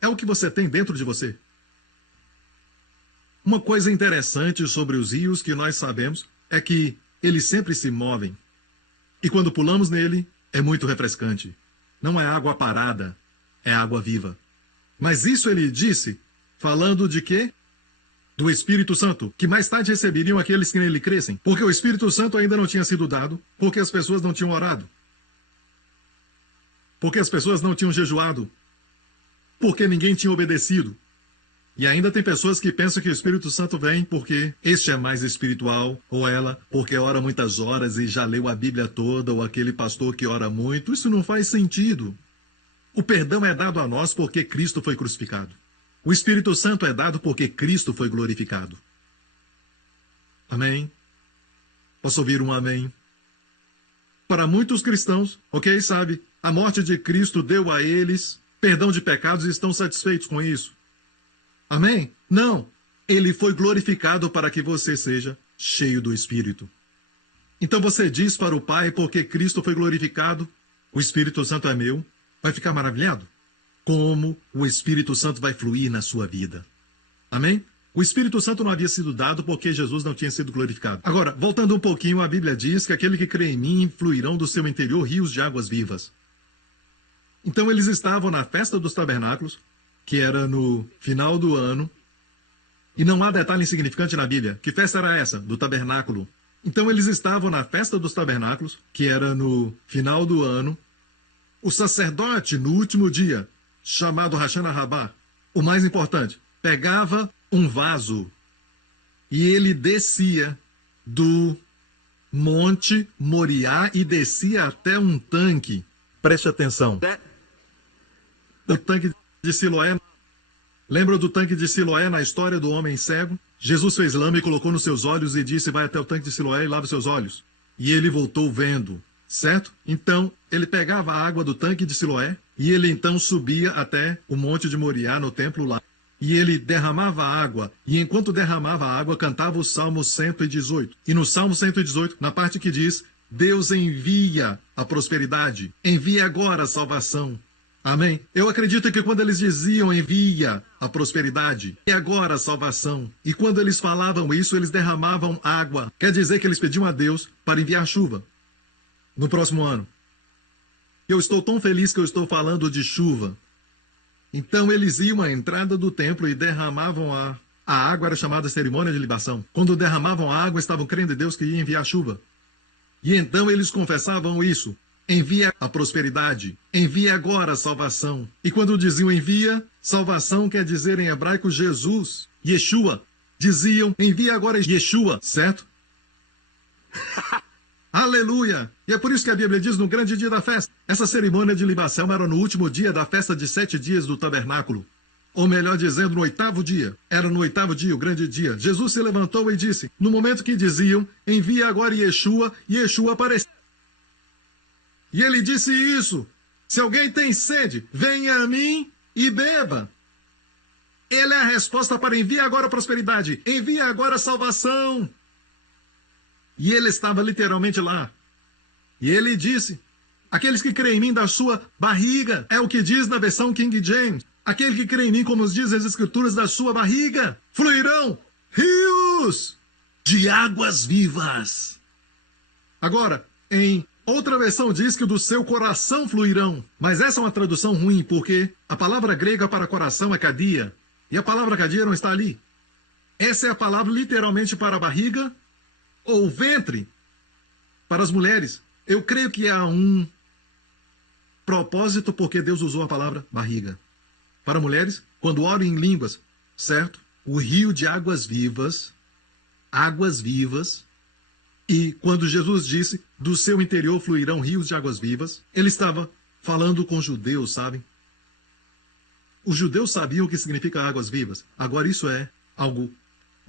É o que você tem dentro de você. Uma coisa interessante sobre os rios que nós sabemos é que eles sempre se movem. E quando pulamos nele, é muito refrescante. Não é água parada, é água viva. Mas isso ele disse, falando de quê? Do Espírito Santo, que mais tarde receberiam aqueles que nele crescem. Porque o Espírito Santo ainda não tinha sido dado, porque as pessoas não tinham orado. Porque as pessoas não tinham jejuado. Porque ninguém tinha obedecido. E ainda tem pessoas que pensam que o Espírito Santo vem porque este é mais espiritual, ou ela porque ora muitas horas e já leu a Bíblia toda, ou aquele pastor que ora muito. Isso não faz sentido. O perdão é dado a nós porque Cristo foi crucificado. O Espírito Santo é dado porque Cristo foi glorificado. Amém? Posso ouvir um amém? Para muitos cristãos, ok, sabe, a morte de Cristo deu a eles perdão de pecados e estão satisfeitos com isso. Amém? Não. Ele foi glorificado para que você seja cheio do Espírito. Então você diz para o Pai, porque Cristo foi glorificado, o Espírito Santo é meu, vai ficar maravilhado? Como o Espírito Santo vai fluir na sua vida. Amém? O Espírito Santo não havia sido dado porque Jesus não tinha sido glorificado. Agora, voltando um pouquinho, a Bíblia diz que aquele que crê em mim fluirão do seu interior rios de águas vivas. Então eles estavam na festa dos tabernáculos, que era no final do ano, e não há detalhe insignificante na Bíblia. Que festa era essa? Do tabernáculo. Então eles estavam na festa dos tabernáculos, que era no final do ano. O sacerdote, no último dia, chamado Hashana Rabá, o mais importante, pegava um vaso e ele descia do Monte Moriá e descia até um tanque. Preste atenção. O tanque de Siloé. Lembra do tanque de Siloé na história do homem cego? Jesus fez lama e colocou nos seus olhos e disse, vai até o tanque de Siloé e lava seus olhos. E ele voltou vendo, certo? Então, ele pegava a água do tanque de Siloé e ele então subia até o monte de Moriá, no templo lá. E ele derramava água, e enquanto derramava a água, cantava o Salmo 118. E no Salmo 118, na parte que diz, Deus envia a prosperidade, envia agora a salvação. Amém? Eu acredito que quando eles diziam envia a prosperidade e agora a salvação, e quando eles falavam isso, eles derramavam água. Quer dizer que eles pediam a Deus para enviar chuva no próximo ano. Eu estou tão feliz que eu estou falando de chuva. Então eles iam à entrada do templo e derramavam a água, era chamada cerimônia de libação. Quando derramavam a água, estavam crendo em Deus que ia enviar chuva. E então eles confessavam isso. Envia a prosperidade, envia agora a salvação. E quando diziam envia, salvação quer dizer em hebraico Jesus, Yeshua. Diziam envia agora Yeshua, certo? Aleluia! E é por isso que a Bíblia diz no grande dia da festa. Essa cerimônia de libação era no último dia da festa de 7 dias do tabernáculo. Ou melhor dizendo, no 8º dia. Era no 8º dia, o grande dia. Jesus se levantou e disse, no momento que diziam, envia agora Yeshua, Yeshua apareceu. E ele disse isso, se alguém tem sede, venha a mim e beba. Ele é a resposta para envia agora a prosperidade, envia agora a salvação. E ele estava literalmente lá. E ele disse, aqueles que creem em mim da sua barriga, é o que diz na versão King James, aquele que crê em mim, como diz as Escrituras, da sua barriga, fluirão rios de águas vivas. Agora, em outra versão diz que do seu coração fluirão. Mas essa é uma tradução ruim, porque a palavra grega para coração é cadia. E a palavra cadia não está ali. Essa é a palavra literalmente para barriga ou ventre para as mulheres. Eu creio que há um propósito porque Deus usou a palavra barriga. Para mulheres, quando oram em línguas, certo? O rio de águas vivas, e quando Jesus disse, do seu interior fluirão rios de águas vivas, ele estava falando com judeus, sabem? Os judeus sabiam o que significa águas vivas. Agora isso é algo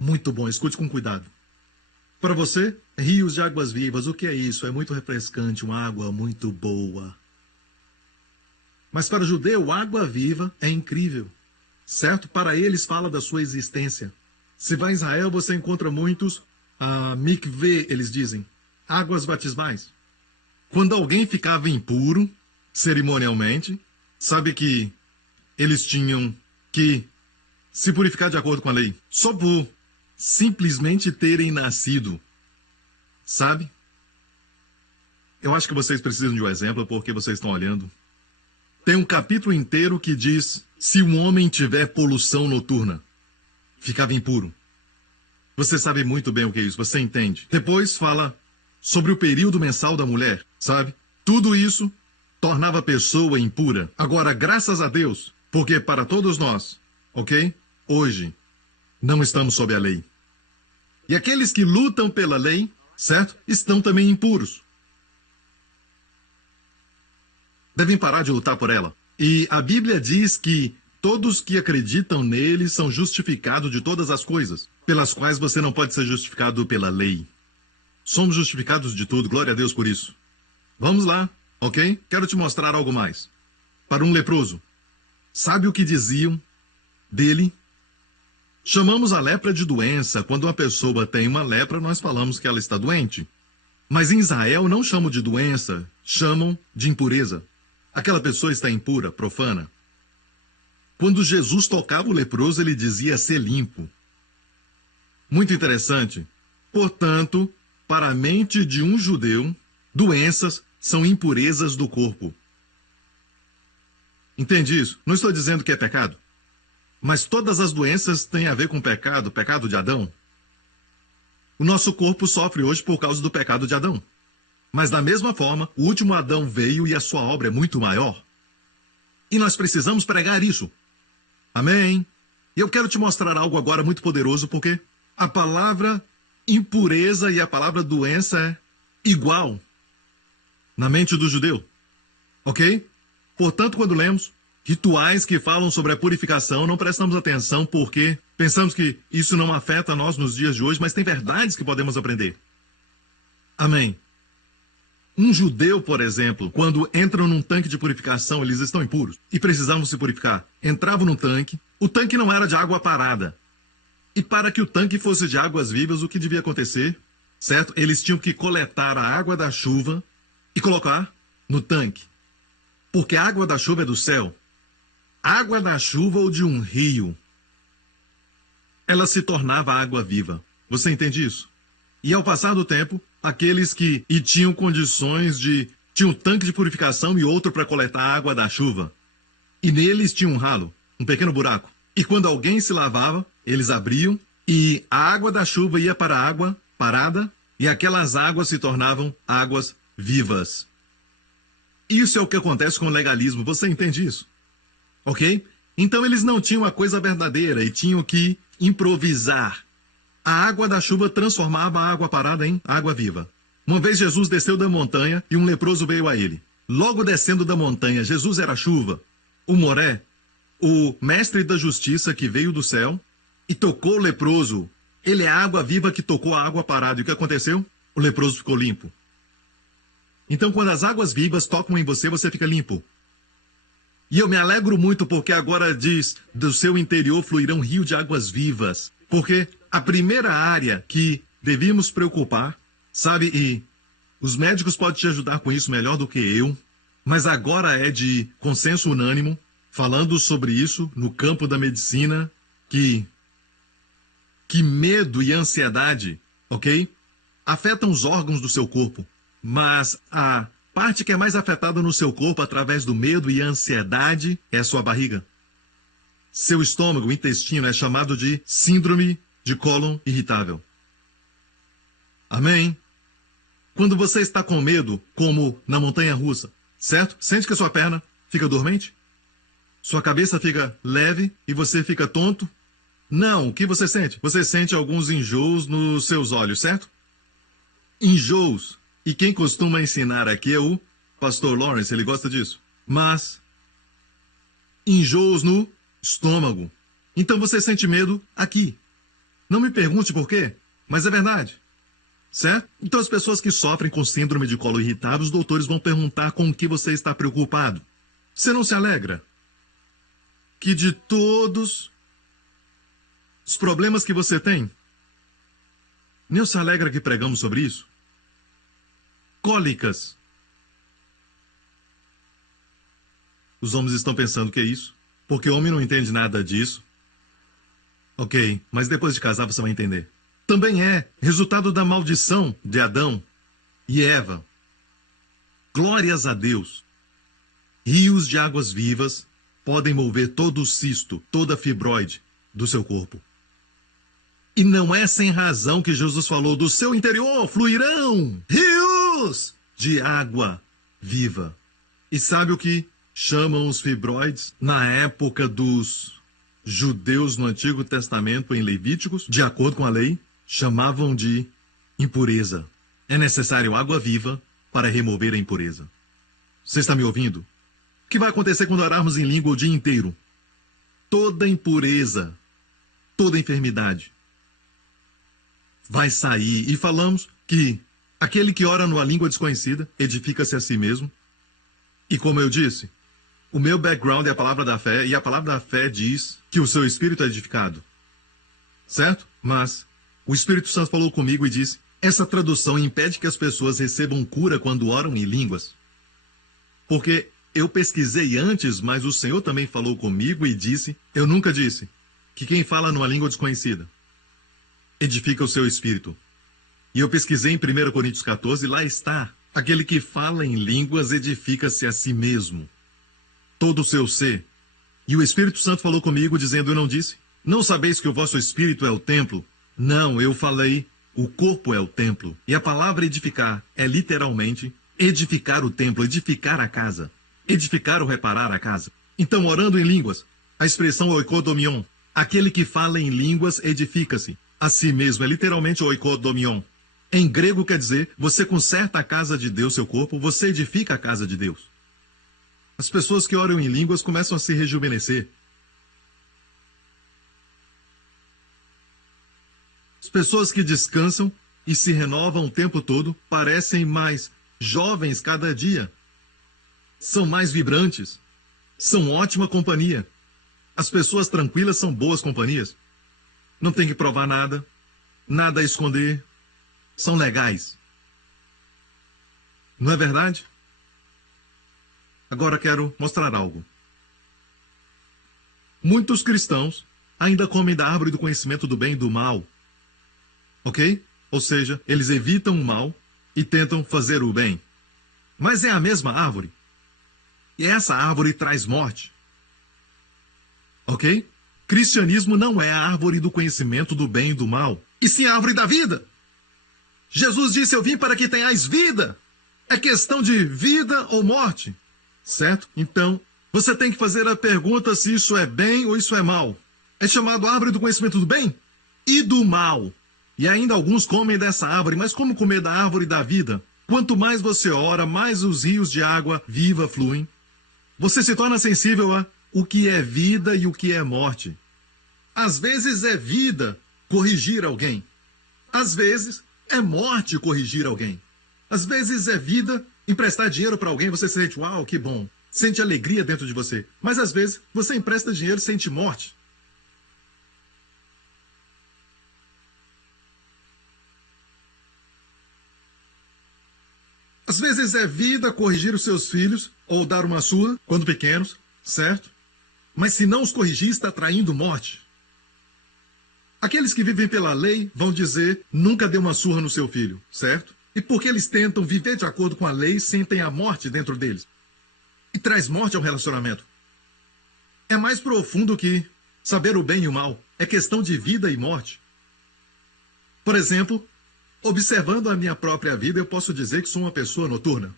muito bom, escute com cuidado. Para você, rios de águas vivas, o que é isso? É muito refrescante, uma água muito boa. Mas para o judeu, água viva é incrível, certo? Para eles fala da sua existência. Se vai a Israel, você encontra muitos mikveh, eles dizem, águas batismais. Quando alguém ficava impuro, cerimonialmente, sabe que eles tinham que se purificar de acordo com a lei, só por simplesmente terem nascido, sabe? Eu acho que vocês precisam de um exemplo porque vocês estão olhando. Tem um capítulo inteiro que diz: se um homem tiver poluição noturna, ficava impuro. Você sabe muito bem o que é isso, você entende. Depois fala sobre o período mensal da mulher, sabe? Tudo isso tornava a pessoa impura. Agora, graças a Deus, porque para todos nós, ok? Hoje, não estamos sob a lei. E aqueles que lutam pela lei, certo? Estão também impuros. Devem parar de lutar por ela. E a Bíblia diz que todos que acreditam nele são justificados de todas as coisas, pelas quais você não pode ser justificado pela lei. Somos justificados de tudo, glória a Deus por isso. Vamos lá, ok? Quero te mostrar algo mais. Para um leproso, sabe o que diziam dele? Chamamos a lepra de doença. Quando uma pessoa tem uma lepra, nós falamos que ela está doente. Mas em Israel não chamam de doença, chamam de impureza. Aquela pessoa está impura, profana. Quando Jesus tocava o leproso, ele dizia ser limpo. Muito interessante. Portanto, para a mente de um judeu, doenças são impurezas do corpo. Entende isso? Não estou dizendo que é pecado. Mas todas as doenças têm a ver com pecado, pecado de Adão. O nosso corpo sofre hoje por causa do pecado de Adão. Mas da mesma forma, o último Adão veio e a sua obra é muito maior. E nós precisamos pregar isso. Amém? E eu quero te mostrar algo agora muito poderoso, porque a palavra impureza e a palavra doença é igual na mente do judeu. Ok? Portanto, quando lemos rituais que falam sobre a purificação, não prestamos atenção porque pensamos que isso não afeta nós nos dias de hoje, mas tem verdades que podemos aprender. Amém? Um judeu, por exemplo, quando entram num tanque de purificação, eles estão impuros e precisavam se purificar. Entravam no tanque, o tanque não era de água parada. E para que o tanque fosse de águas vivas, o que devia acontecer? Certo? Eles tinham que coletar a água da chuva e colocar no tanque. Porque a água da chuva é do céu. A água da chuva ou de um rio, ela se tornava água viva. Você entende isso? E ao passar do tempo, aqueles que tinham condições de... tinham um tanque de purificação e outro para coletar a água da chuva. E neles tinha um ralo, um pequeno buraco. E quando alguém se lavava, eles abriam e a água da chuva ia para a água parada e aquelas águas se tornavam águas vivas. Isso é o que acontece com o legalismo. Você entende isso? Ok? Então eles não tinham a coisa verdadeira e tinham que improvisar. A água da chuva transformava a água parada em água viva. Uma vez Jesus desceu da montanha e um leproso veio a ele. Logo descendo da montanha, Jesus era a chuva. O Moré, o mestre da justiça que veio do céu e tocou o leproso. Ele é a água viva que tocou a água parada. E o que aconteceu? O leproso ficou limpo. Então, quando as águas vivas tocam em você, você fica limpo. E eu me alegro muito porque agora diz, do seu interior fluirão rio de águas vivas. Porque a primeira área que devíamos preocupar, sabe, e os médicos podem te ajudar com isso melhor do que eu, mas agora é de consenso unânime, falando sobre isso no campo da medicina, que medo e ansiedade, ok, afetam os órgãos do seu corpo. Mas a parte que é mais afetada no seu corpo através do medo e ansiedade é a sua barriga. Seu estômago, o intestino, é chamado de síndrome de cólon irritável. Amém? Quando você está com medo, como na montanha-russa, certo? Sente que a sua perna fica dormente? Sua cabeça fica leve e você fica tonto? Não, o que você sente? Você sente alguns enjoos nos seus olhos, certo? Enjoos. E quem costuma ensinar aqui é o pastor Lawrence, ele gosta disso. Mas enjoos no estômago. Então você sente medo aqui. Não me pergunte por quê, mas é verdade. Certo? Então as pessoas que sofrem com síndrome de colo irritado, os doutores vão perguntar com o que você está preocupado. Você não se alegra que de todos os problemas que você tem, nem se alegra que pregamos sobre isso? Cólicas. Os homens estão pensando que é isso, porque o homem não entende nada disso. Ok, mas depois de casar você vai entender. Também é resultado da maldição de Adão e Eva. Glórias a Deus. Rios de águas vivas podem mover todo o cisto, toda a fibroide do seu corpo. E não é sem razão que Jesus falou: do seu interior fluirão rios de água viva. E sabe o que chamam os fibroides na época dos judeus no Antigo Testamento, em Levíticos, de acordo com a lei? Chamavam de impureza. É necessário água viva para remover a impureza. Você está me ouvindo? O que vai acontecer quando orarmos em língua o dia inteiro? Toda impureza, toda enfermidade vai sair. E falamos que aquele que ora numa língua desconhecida edifica-se a si mesmo. E como eu disse, o meu background é a palavra da fé, e a palavra da fé diz que o seu espírito é edificado. Certo? Mas o Espírito Santo falou comigo e disse: essa tradução impede que as pessoas recebam cura quando oram em línguas. Porque eu pesquisei antes, mas o Senhor também falou comigo e disse, eu nunca disse, que quem fala numa língua desconhecida edifica o seu espírito. E eu pesquisei em 1 Coríntios 14, lá está: aquele que fala em línguas edifica-se a si mesmo, todo o seu ser. E o Espírito Santo falou comigo dizendo: eu não disse? Não sabeis que o vosso espírito é o templo? Não, eu falei, o corpo é o templo. E a palavra edificar é literalmente edificar o templo, edificar a casa, edificar ou reparar a casa. Então, orando em línguas, a expressão oikodomion, aquele que fala em línguas edifica-se a si mesmo, é literalmente oikodomion. Em grego quer dizer, você conserta a casa de Deus, seu corpo, você edifica a casa de Deus. As pessoas que oram em línguas começam a se rejuvenescer. As pessoas que descansam e se renovam o tempo todo parecem mais jovens cada dia. São mais vibrantes. São ótima companhia. As pessoas tranquilas são boas companhias. Não tem que provar nada, nada a esconder. São legais. Não é verdade? Agora quero mostrar algo. Muitos cristãos ainda comem da árvore do conhecimento do bem e do mal. Ok? Ou seja, eles evitam o mal e tentam fazer o bem. Mas é a mesma árvore. E essa árvore traz morte. Ok? Cristianismo não é a árvore do conhecimento do bem e do mal, e sim a árvore da vida. Jesus disse: eu vim para que tenhais vida. É questão de vida ou morte. Certo? Então, você tem que fazer a pergunta se isso é bem ou isso é mal. É chamado árvore do conhecimento do bem e do mal. E ainda alguns comem dessa árvore, mas como comer da árvore da vida? Quanto mais você ora, mais os rios de água viva fluem. Você se torna sensível a o que é vida e o que é morte. Às vezes é vida corrigir alguém. Às vezes é morte corrigir alguém. Às vezes é vida emprestar dinheiro para alguém, você sente, uau, que bom. Sente alegria dentro de você. Mas às vezes você empresta dinheiro e sente morte. Às vezes é vida corrigir os seus filhos ou dar uma surra quando pequenos, certo? Mas se não os corrigir, está traindo morte. Aqueles que vivem pela lei vão dizer, nunca dê uma surra no seu filho, certo? E porque eles tentam viver de acordo com a lei, sentem a morte dentro deles. E traz morte ao relacionamento. É mais profundo que saber o bem e o mal. É questão de vida e morte. Por exemplo, observando a minha própria vida, eu posso dizer que sou uma pessoa noturna.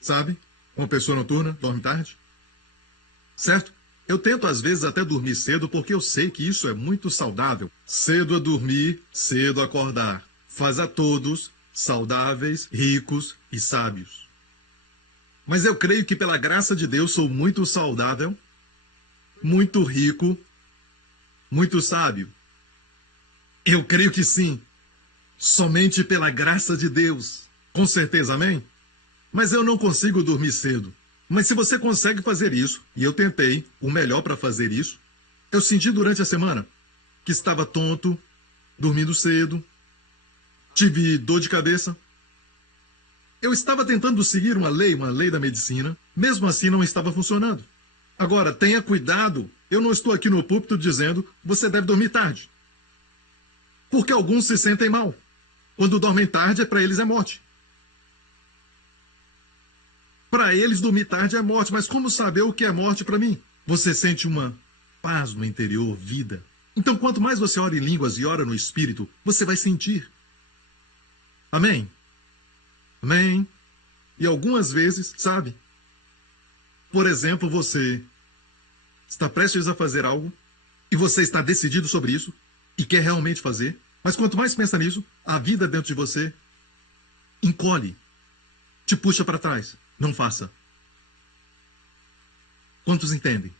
Sabe? Uma pessoa noturna, dorme tarde. Certo? Eu tento às vezes até dormir cedo porque eu sei que isso é muito saudável. Cedo a dormir, cedo a acordar. Faz a todos saudáveis, ricos e sábios. Mas eu creio que pela graça de Deus sou muito saudável, muito rico, muito sábio. Eu creio que sim. Somente pela graça de Deus. Com certeza, amém? Mas eu não consigo dormir cedo. Mas se você consegue fazer isso, e eu tentei o melhor para fazer isso, eu senti durante a semana que estava tonto, dormindo cedo, tive dor de cabeça. Eu estava tentando seguir uma lei da medicina, mesmo assim não estava funcionando. Agora, tenha cuidado, eu não estou aqui no púlpito dizendo você deve dormir tarde. Porque alguns se sentem mal. Quando dormem tarde, para eles é morte. Para eles, dormir tarde é morte, mas como saber o que é morte para mim? Você sente uma paz no interior, vida. Então, quanto mais você ora em línguas e ora no Espírito, você vai sentir. Amém? Amém? E algumas vezes, sabe? Por exemplo, você está prestes a fazer algo e você está decidido sobre isso e quer realmente fazer, mas quanto mais pensa nisso, a vida dentro de você encolhe, te puxa para trás. Não faça. Quantos entendem?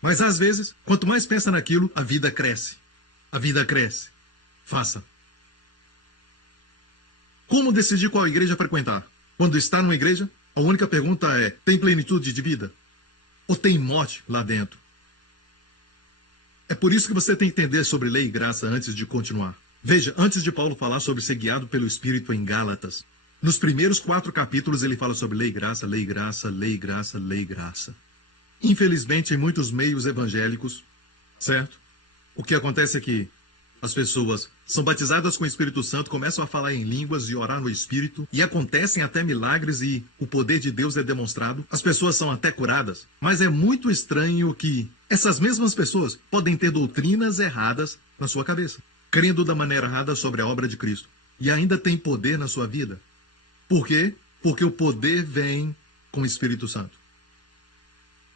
Mas às vezes, quanto mais pensa naquilo, a vida cresce. A vida cresce. Faça. Como decidir qual igreja frequentar? Quando está numa igreja, a única pergunta é: tem plenitude de vida? Ou tem morte lá dentro? É por isso que você tem que entender sobre lei e graça antes de continuar. Veja, antes de Paulo falar sobre ser guiado pelo Espírito em Gálatas, nos primeiros 4 capítulos ele fala sobre lei e graça, lei e graça, lei e graça, lei e graça. Infelizmente, em muitos meios evangélicos, certo? O que acontece é que as pessoas são batizadas com o Espírito Santo, começam a falar em línguas e orar no Espírito, e acontecem até milagres e o poder de Deus é demonstrado. As pessoas são até curadas, mas é muito estranho que essas mesmas pessoas podem ter doutrinas erradas na sua cabeça, crendo da maneira errada sobre a obra de Cristo, e ainda tem poder na sua vida. Por quê? Porque o poder vem com o Espírito Santo.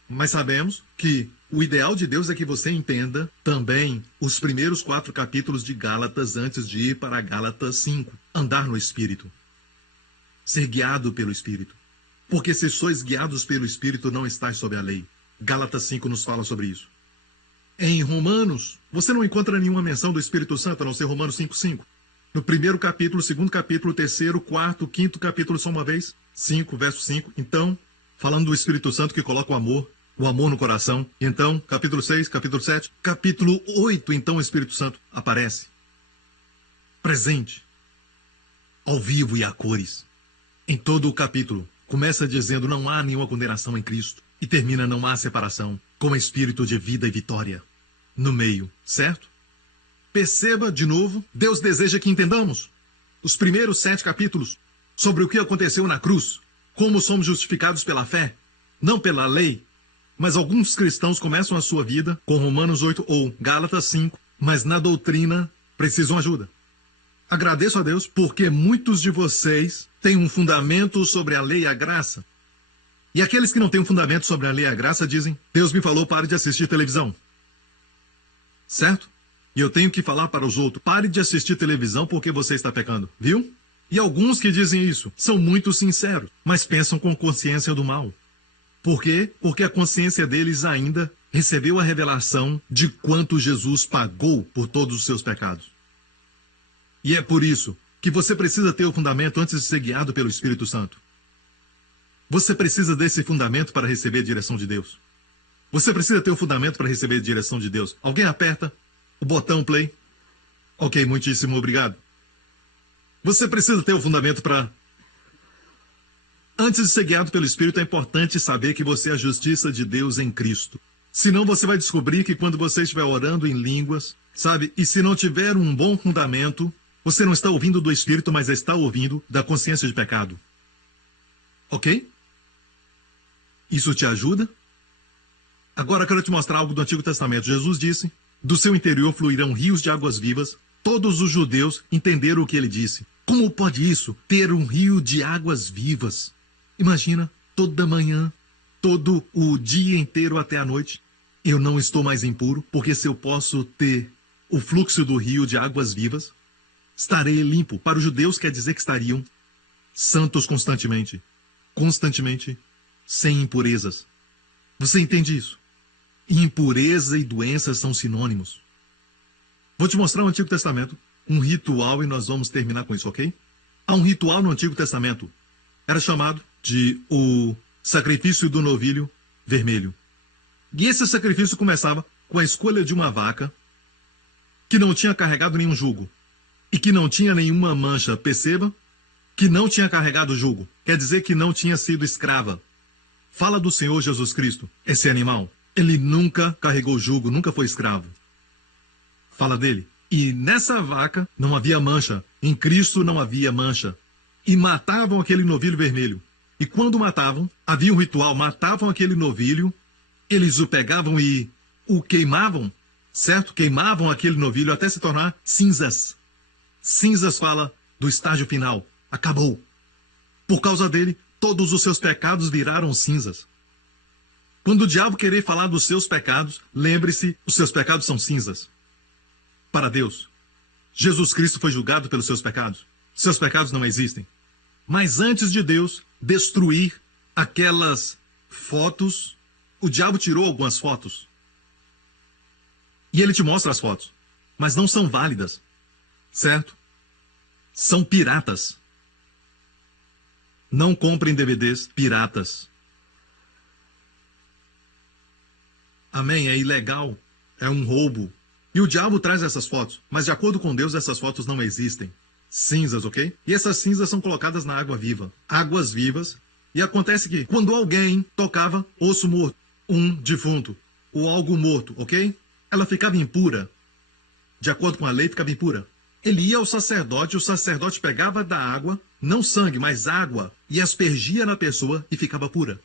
Mas sabemos que o ideal de Deus é que você entenda também os primeiros 4 capítulos de Gálatas antes de ir para Gálatas 5. Andar no Espírito. Ser guiado pelo Espírito. Porque se sois guiados pelo Espírito, não estáis sob a lei. Gálatas 5 nos fala sobre isso. Em Romanos, você não encontra nenhuma menção do Espírito Santo, a não ser Romanos 5:5. No primeiro capítulo, segundo capítulo, terceiro, quarto, quinto capítulo, só uma vez. 5, verso 5. Então, falando do Espírito Santo que coloca o amor no coração. Então, capítulo 6, capítulo 7, capítulo 8, então o Espírito Santo aparece. Presente. Ao vivo e a cores. Em todo o capítulo, começa dizendo não há nenhuma condenação em Cristo. E termina não há separação, com espírito de vida e vitória. No meio, certo? Perceba, de novo, Deus deseja que entendamos os primeiros 7 capítulos sobre o que aconteceu na cruz, como somos justificados pela fé, não pela lei. Mas alguns cristãos começam a sua vida com Romanos 8 ou Gálatas 5, mas na doutrina precisam ajuda. Agradeço a Deus porque muitos de vocês têm um fundamento sobre a lei e a graça. E aqueles que não têm um fundamento sobre a lei e a graça dizem: Deus me falou, pare de assistir televisão. Certo? E eu tenho que falar para os outros: pare de assistir televisão porque você está pecando. Viu? E alguns que dizem isso são muito sinceros, mas pensam com consciência do mal. Por quê? Porque a consciência deles ainda recebeu a revelação de quanto Jesus pagou por todos os seus pecados. E é por isso que você precisa ter o fundamento antes de ser guiado pelo Espírito Santo. Você precisa desse fundamento para receber a direção de Deus. Você precisa ter o fundamento para receber a direção de Deus. Alguém aperta o botão play? Ok, muitíssimo obrigado. Você precisa ter o fundamento para... Antes de ser guiado pelo Espírito, é importante saber que você é a justiça de Deus em Cristo. Senão você vai descobrir que quando você estiver orando em línguas, sabe? E se não tiver um bom fundamento, você não está ouvindo do Espírito, mas está ouvindo da consciência de pecado. Ok? Isso te ajuda? Agora eu quero te mostrar algo do Antigo Testamento. Jesus disse: do seu interior fluirão rios de águas vivas. Todos os judeus entenderam o que ele disse. Como pode isso, ter um rio de águas vivas? Imagina, toda manhã, todo o dia inteiro até a noite. Eu não estou mais impuro, porque se eu posso ter o fluxo do rio de águas vivas, estarei limpo. Para os judeus quer dizer que estariam santos constantemente. Constantemente, sem impurezas. Você entende isso? Impureza e doença são sinônimos. Vou te mostrar o Antigo Testamento. um ritual e nós vamos terminar com isso, ok? Há um ritual no Antigo Testamento. Era chamado de o sacrifício do novilho vermelho. E esse sacrifício começava com a escolha de uma vaca que não tinha carregado nenhum jugo e que não tinha nenhuma mancha. Perceba que não tinha carregado jugo. Quer dizer que não tinha sido escrava. Fala do Senhor Jesus Cristo. Esse animal, ele nunca carregou jugo, nunca foi escravo. Fala dele. E nessa vaca não havia mancha. Em Cristo não havia mancha. E matavam aquele novilho vermelho. E quando matavam, havia um ritual. Matavam aquele novilho, eles o pegavam e o queimavam, certo? Queimavam aquele novilho até se tornar cinzas. Cinzas fala do estágio final. Acabou. Por causa dele, todos os seus pecados viraram cinzas. Quando o diabo querer falar dos seus pecados, lembre-se, os seus pecados são cinzas. Para Deus, Jesus Cristo foi julgado pelos seus pecados. Seus pecados não existem. Mas antes de Deus destruir aquelas fotos, o diabo tirou algumas fotos. E ele te mostra as fotos. Mas não são válidas. Certo? São piratas. Não comprem DVDs piratas. Amém? É ilegal. É um roubo. E o diabo traz essas fotos. Mas de acordo com Deus, essas fotos não existem. Cinzas, ok? E essas cinzas são colocadas na água viva. Águas vivas. E acontece que quando alguém tocava osso morto, um defunto, ou algo morto, ok? Ela ficava impura. De acordo com a lei, ficava impura. Ele ia ao sacerdote, o sacerdote pegava da água, não sangue, mas água, e aspergia na pessoa e ficava pura.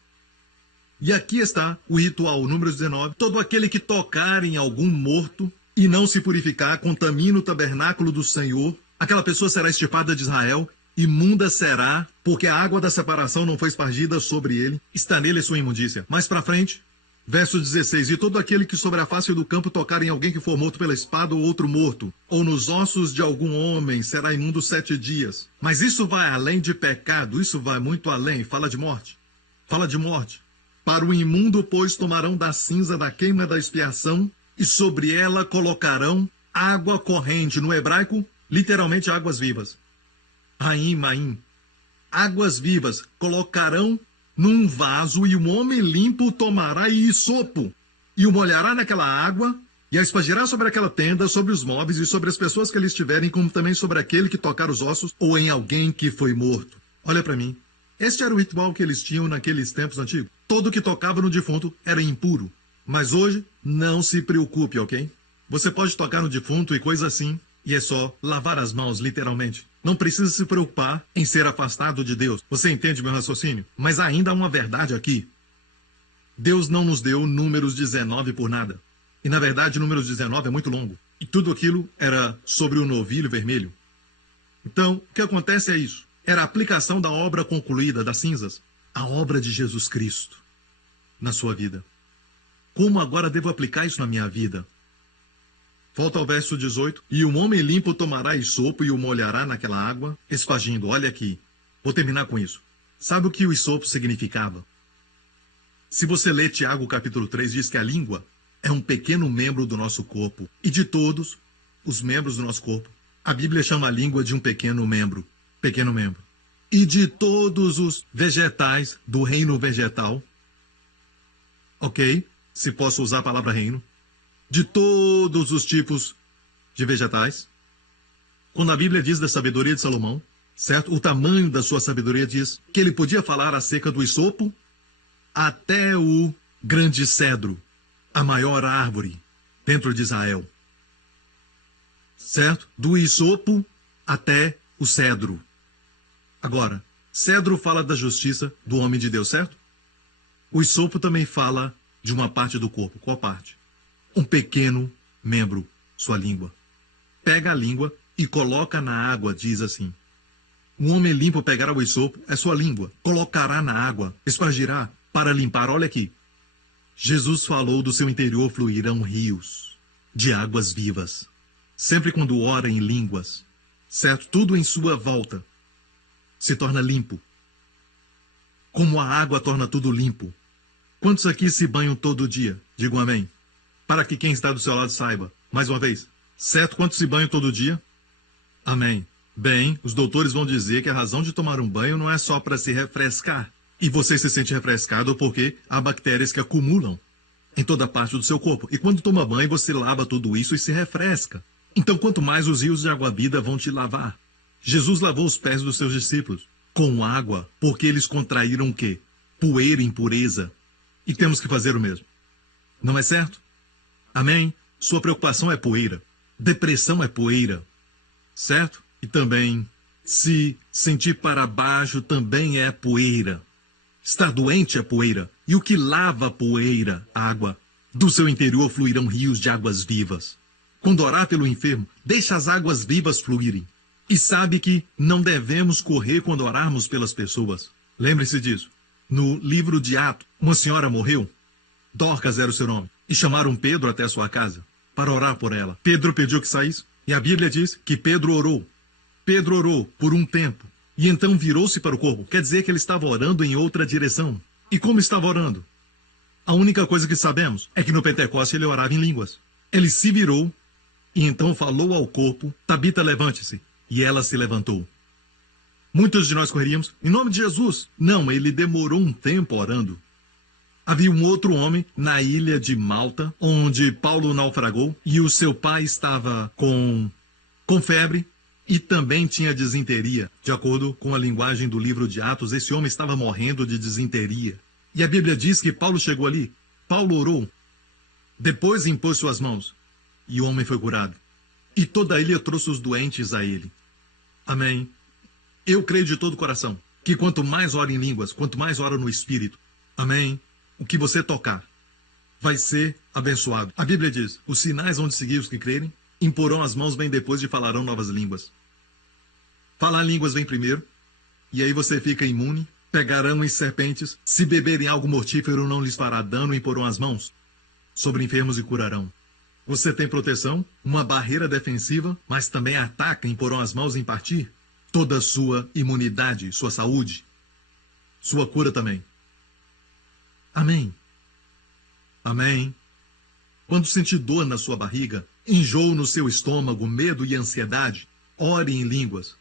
E aqui está o ritual, o número 19. Todo aquele que tocar em algum morto e não se purificar, contamina o tabernáculo do Senhor, aquela pessoa será extirpada de Israel, imunda será, porque a água da separação não foi espargida sobre ele, está nele a sua imundícia. Mais para frente, verso 16. E todo aquele que sobre a face do campo tocar em alguém que for morto pela espada ou outro morto, ou nos ossos de algum homem, será imundo 7 dias. Mas isso vai além de pecado, isso vai muito além. Fala de morte. Fala de morte. Para o imundo, pois, tomarão da cinza da queima da expiação, e sobre ela colocarão água corrente. No hebraico, literalmente águas vivas. Raim, maim. Águas vivas colocarão num vaso, e o homem limpo tomará hisopo, e o molhará naquela água, e a espargirá sobre aquela tenda, sobre os móveis e sobre as pessoas que ali estiverem, como também sobre aquele que tocar os ossos, ou em alguém que foi morto. Olha para mim. Este era o ritual que eles tinham naqueles tempos antigos. Todo que tocava no defunto era impuro. Mas hoje, não se preocupe, ok? Você pode tocar no defunto e coisa assim, e é só lavar as mãos, literalmente. Não precisa se preocupar em ser afastado de Deus. Você entende meu raciocínio? Mas ainda há uma verdade aqui. Deus não nos deu números 19 por nada. E na verdade, o número 19 é muito longo. E tudo aquilo era sobre o novilho vermelho. Então, o que acontece é isso. Era a aplicação da obra concluída, das cinzas, a obra de Jesus Cristo na sua vida. Como agora devo aplicar isso na minha vida? Volta ao verso 18. E o homem limpo tomará hisopo e o molhará naquela água, espargindo. Olha aqui. Vou terminar com isso. Sabe o que o hisopo significava? Se você ler Tiago capítulo 3, diz que a língua é um pequeno membro do nosso corpo. E de todos os membros do nosso corpo, a Bíblia chama a língua de um pequeno membro. Pequeno membro. E de todos os vegetais do reino vegetal, ok? Se posso usar a palavra reino. De todos os tipos de vegetais. Quando a Bíblia diz da sabedoria de Salomão, certo? O tamanho da sua sabedoria diz que ele podia falar acerca do hisopo até o grande cedro, a maior árvore dentro de Israel. Certo? Do hisopo até o cedro. Agora, cedro fala da justiça do homem de Deus, certo? O hisopo também fala de uma parte do corpo. Qual parte? Um pequeno membro, sua língua. Pega a língua e coloca na água, diz assim. Um homem limpo pegará o hisopo, é sua língua, colocará na água, espargirá para limpar. Olha aqui. Jesus falou do seu interior fluirão rios de águas vivas. Sempre quando ora em línguas, certo? Tudo em sua volta se torna limpo. Como a água torna tudo limpo. Quantos aqui se banham todo dia? Digam amém. Para que quem está do seu lado saiba. Mais uma vez. Certo? Quantos se banham todo dia? Amém. Bem, os doutores vão dizer que a razão de tomar um banho não é só para se refrescar. E você se sente refrescado porque há bactérias que acumulam em toda parte do seu corpo. E quando toma banho, você lava tudo isso e se refresca. Então, quanto mais os rios de água-vida vão te lavar. Jesus lavou os pés dos seus discípulos com água, porque eles contraíram o quê? Poeira e impureza. E temos que fazer o mesmo. Não é certo? Amém? Sua preocupação é poeira. Depressão é poeira. Certo? E também, se sentir para baixo também é poeira. Estar doente é poeira. E o que lava a poeira, água, do seu interior fluirão rios de águas vivas. Quando orar pelo enfermo, deixa as águas vivas fluírem. E sabe que não devemos correr quando orarmos pelas pessoas. Lembre-se disso. No livro de Atos, uma senhora morreu. Dorcas era o seu nome. E chamaram Pedro até a sua casa para orar por ela. Pedro pediu que saísse. E a Bíblia diz que Pedro orou. Pedro orou por um tempo. E então virou-se para o corpo. Quer dizer que ele estava orando em outra direção. E como estava orando? A única coisa que sabemos é que no Pentecoste ele orava em línguas. Ele se virou e então falou ao corpo: Tabita, levante-se. E ela se levantou. Muitos de nós correríamos: em nome de Jesus. Não, ele demorou um tempo orando. Havia um outro homem na ilha de Malta, onde Paulo naufragou, e o seu pai estava com febre e também tinha disenteria. De acordo com a linguagem do livro de Atos, esse homem estava morrendo de disenteria. E a Bíblia diz que Paulo chegou ali. Paulo orou. Depois impôs suas mãos. E o homem foi curado. E toda a ilha trouxe os doentes a ele. Amém. Eu creio de todo o coração que quanto mais ora em línguas, quanto mais ora no Espírito, amém, o que você tocar vai ser abençoado. A Bíblia diz: os sinais vão seguir os que crerem, imporão as mãos bem depois e falarão novas línguas. Falar línguas vem primeiro, e aí você fica imune. Pegarão em serpentes, se beberem algo mortífero não lhes fará dano, imporão as mãos sobre enfermos e curarão. Você tem proteção, uma barreira defensiva, mas também ataca, imporão as mãos em partir toda a sua imunidade, sua saúde, sua cura também. Amém. Amém. Quando sentir dor na sua barriga, enjoo no seu estômago, medo e ansiedade, ore em línguas.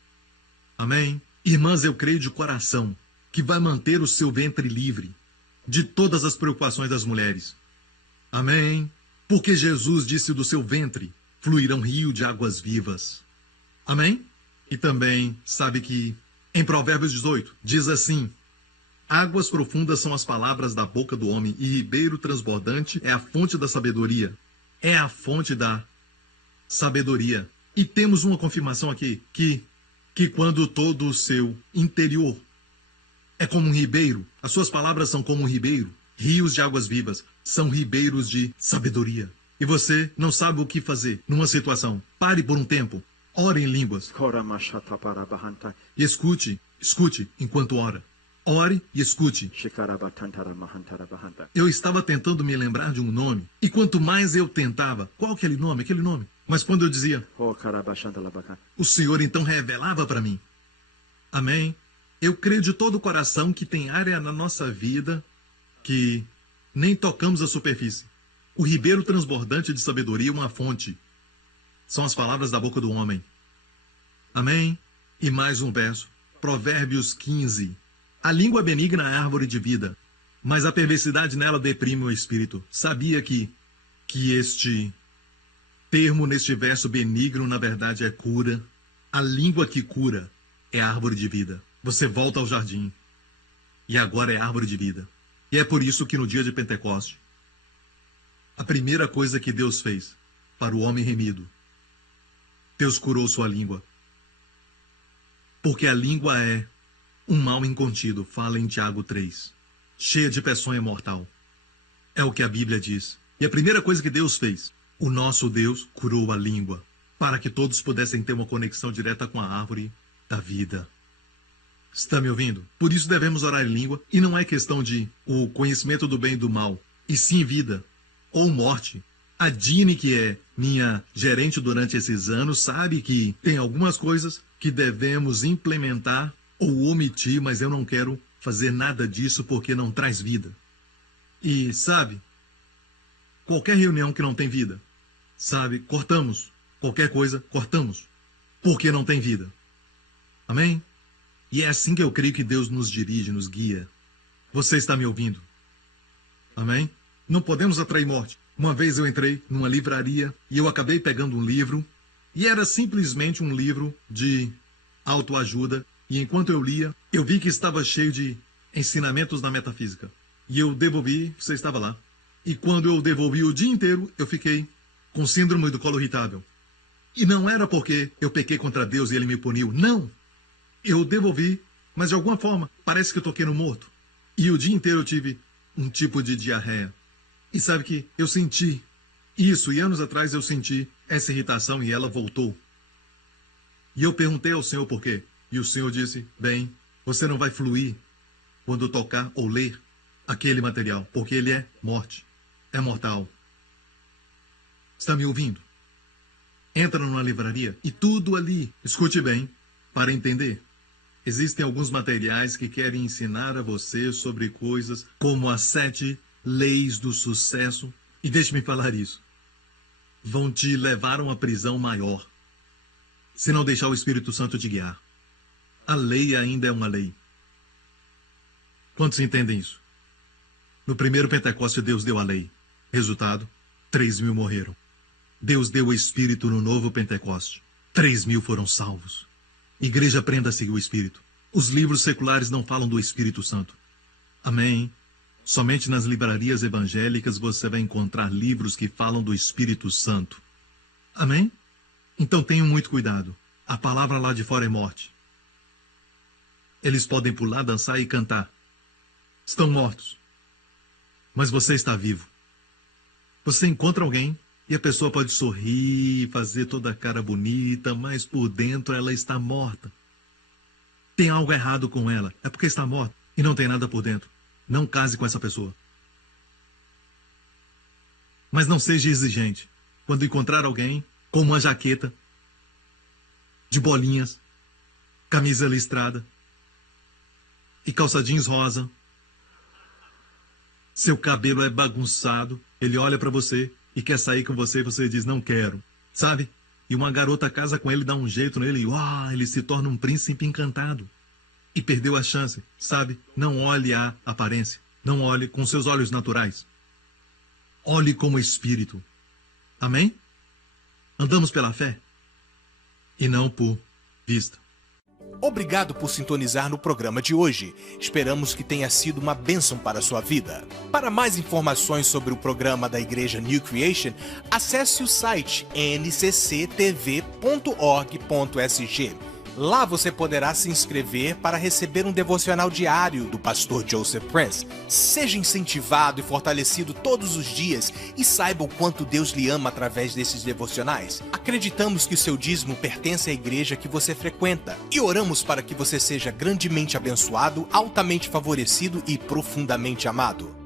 Amém. Irmãs, eu creio de coração que vai manter o seu ventre livre de todas as preocupações das mulheres. Amém. Porque Jesus disse: do seu ventre fluirão rio de águas vivas. Amém? E também sabe que em Provérbios 18 diz assim: águas profundas são as palavras da boca do homem, e ribeiro transbordante é a fonte da sabedoria. É a fonte da sabedoria. E temos uma confirmação aqui, que quando todo o seu interior é como um ribeiro, as suas palavras são como um ribeiro, rios de águas vivas, são ribeiros de sabedoria. E você não sabe o que fazer numa situação. Pare por um tempo, ore em línguas. E escute enquanto ora. Ore e escute. Eu estava tentando me lembrar de um nome, e quanto mais eu tentava, qual aquele nome? Mas quando eu dizia, o Senhor então revelava para mim. Amém? Eu creio de todo o coração que tem área na nossa vida que nem tocamos a superfície. O ribeiro transbordante de sabedoria é uma fonte. São as palavras da boca do homem. Amém? E mais um verso. Provérbios 15. A língua benigna é árvore de vida, mas a perversidade nela deprime o espírito. Sabia que este termo neste verso benigno, na verdade, é cura? A língua que cura é árvore de vida. Você volta ao jardim e agora é árvore de vida. E é por isso que no dia de Pentecoste, a primeira coisa que Deus fez para o homem remido, Deus curou sua língua. Porque a língua é um mal incontido, fala em Tiago 3, cheia de peçonha mortal. É o que a Bíblia diz. E a primeira coisa que Deus fez, o nosso Deus curou a língua, para que todos pudessem ter uma conexão direta com a árvore da vida. Está me ouvindo? Por isso devemos orar em língua, e não é questão de o conhecimento do bem e do mal, e sim vida ou morte. A Dini, que é minha gerente durante esses anos, sabe que tem algumas coisas que devemos implementar ou omitir, mas eu não quero fazer nada disso porque não traz vida. E sabe, qualquer reunião que não tem vida, sabe, cortamos. Qualquer coisa, cortamos. porque não tem vida. Amém? E é assim que eu creio que Deus nos dirige, nos guia. Você está me ouvindo? Amém? Não podemos atrair morte. Uma vez eu entrei numa livraria e eu acabei pegando um livro, e era simplesmente um livro de autoajuda, e enquanto eu lia, eu vi que estava cheio de ensinamentos na metafísica. E eu devolvi, você estava lá. E quando eu devolvi o dia inteiro, eu fiquei com síndrome do colo irritável. E não era porque eu pequei contra Deus e ele me puniu. Não! Eu devolvi, mas de alguma forma, parece que eu toquei no morto. E o dia inteiro eu tive um tipo de diarreia. E sabe que eu senti isso, e anos atrás eu senti essa irritação e ela voltou. E eu perguntei ao Senhor por quê. E o Senhor disse, bem, você não vai fluir quando tocar ou ler aquele material, porque ele é morte, é mortal. Está me ouvindo? Entra numa livraria e tudo ali, escute bem, para entender. Existem alguns materiais que querem ensinar a você sobre coisas como as 7 leis do sucesso. E deixe-me falar isso. Vão te levar a uma prisão maior, se não deixar o Espírito Santo te guiar. A lei ainda é uma lei. Quantos entendem isso? No primeiro Pentecoste, Deus deu a lei. Resultado, 3.000 morreram. Deus deu o Espírito no novo Pentecoste. 3.000 foram salvos. Igreja, aprenda a seguir o Espírito. Os livros seculares não falam do Espírito Santo. Amém? Somente nas livrarias evangélicas você vai encontrar livros que falam do Espírito Santo. Amém? Então tenham muito cuidado. A palavra lá de fora é morte. Eles podem pular, dançar e cantar. Estão mortos. Mas você está vivo. Você encontra alguém e a pessoa pode sorrir, fazer toda a cara bonita, mas por dentro ela está morta. Tem algo errado com ela. É porque está morta e não tem nada por dentro. Não case com essa pessoa. Mas não seja exigente. Quando encontrar alguém com uma jaqueta de bolinhas, camisa listrada e calçadinhos rosa, seu cabelo é bagunçado, ele olha para você e quer sair com você e você diz, não quero, sabe? E uma garota casa com ele, dá um jeito nele e ele se torna um príncipe encantado. E perdeu a chance, sabe? Não olhe a aparência. Não olhe com seus olhos naturais. Olhe como espírito. Amém? Andamos pela fé e não por vista. Obrigado por sintonizar no programa de hoje. Esperamos que tenha sido uma bênção para a sua vida. Para mais informações sobre o programa da Igreja New Creation, acesse o site ncctv.org.sg. Lá você poderá se inscrever para receber um devocional diário do pastor Joseph Prince. Seja incentivado e fortalecido todos os dias e saiba o quanto Deus lhe ama através desses devocionais. Acreditamos que o seu dízimo pertence à igreja que você frequenta e oramos para que você seja grandemente abençoado, altamente favorecido e profundamente amado.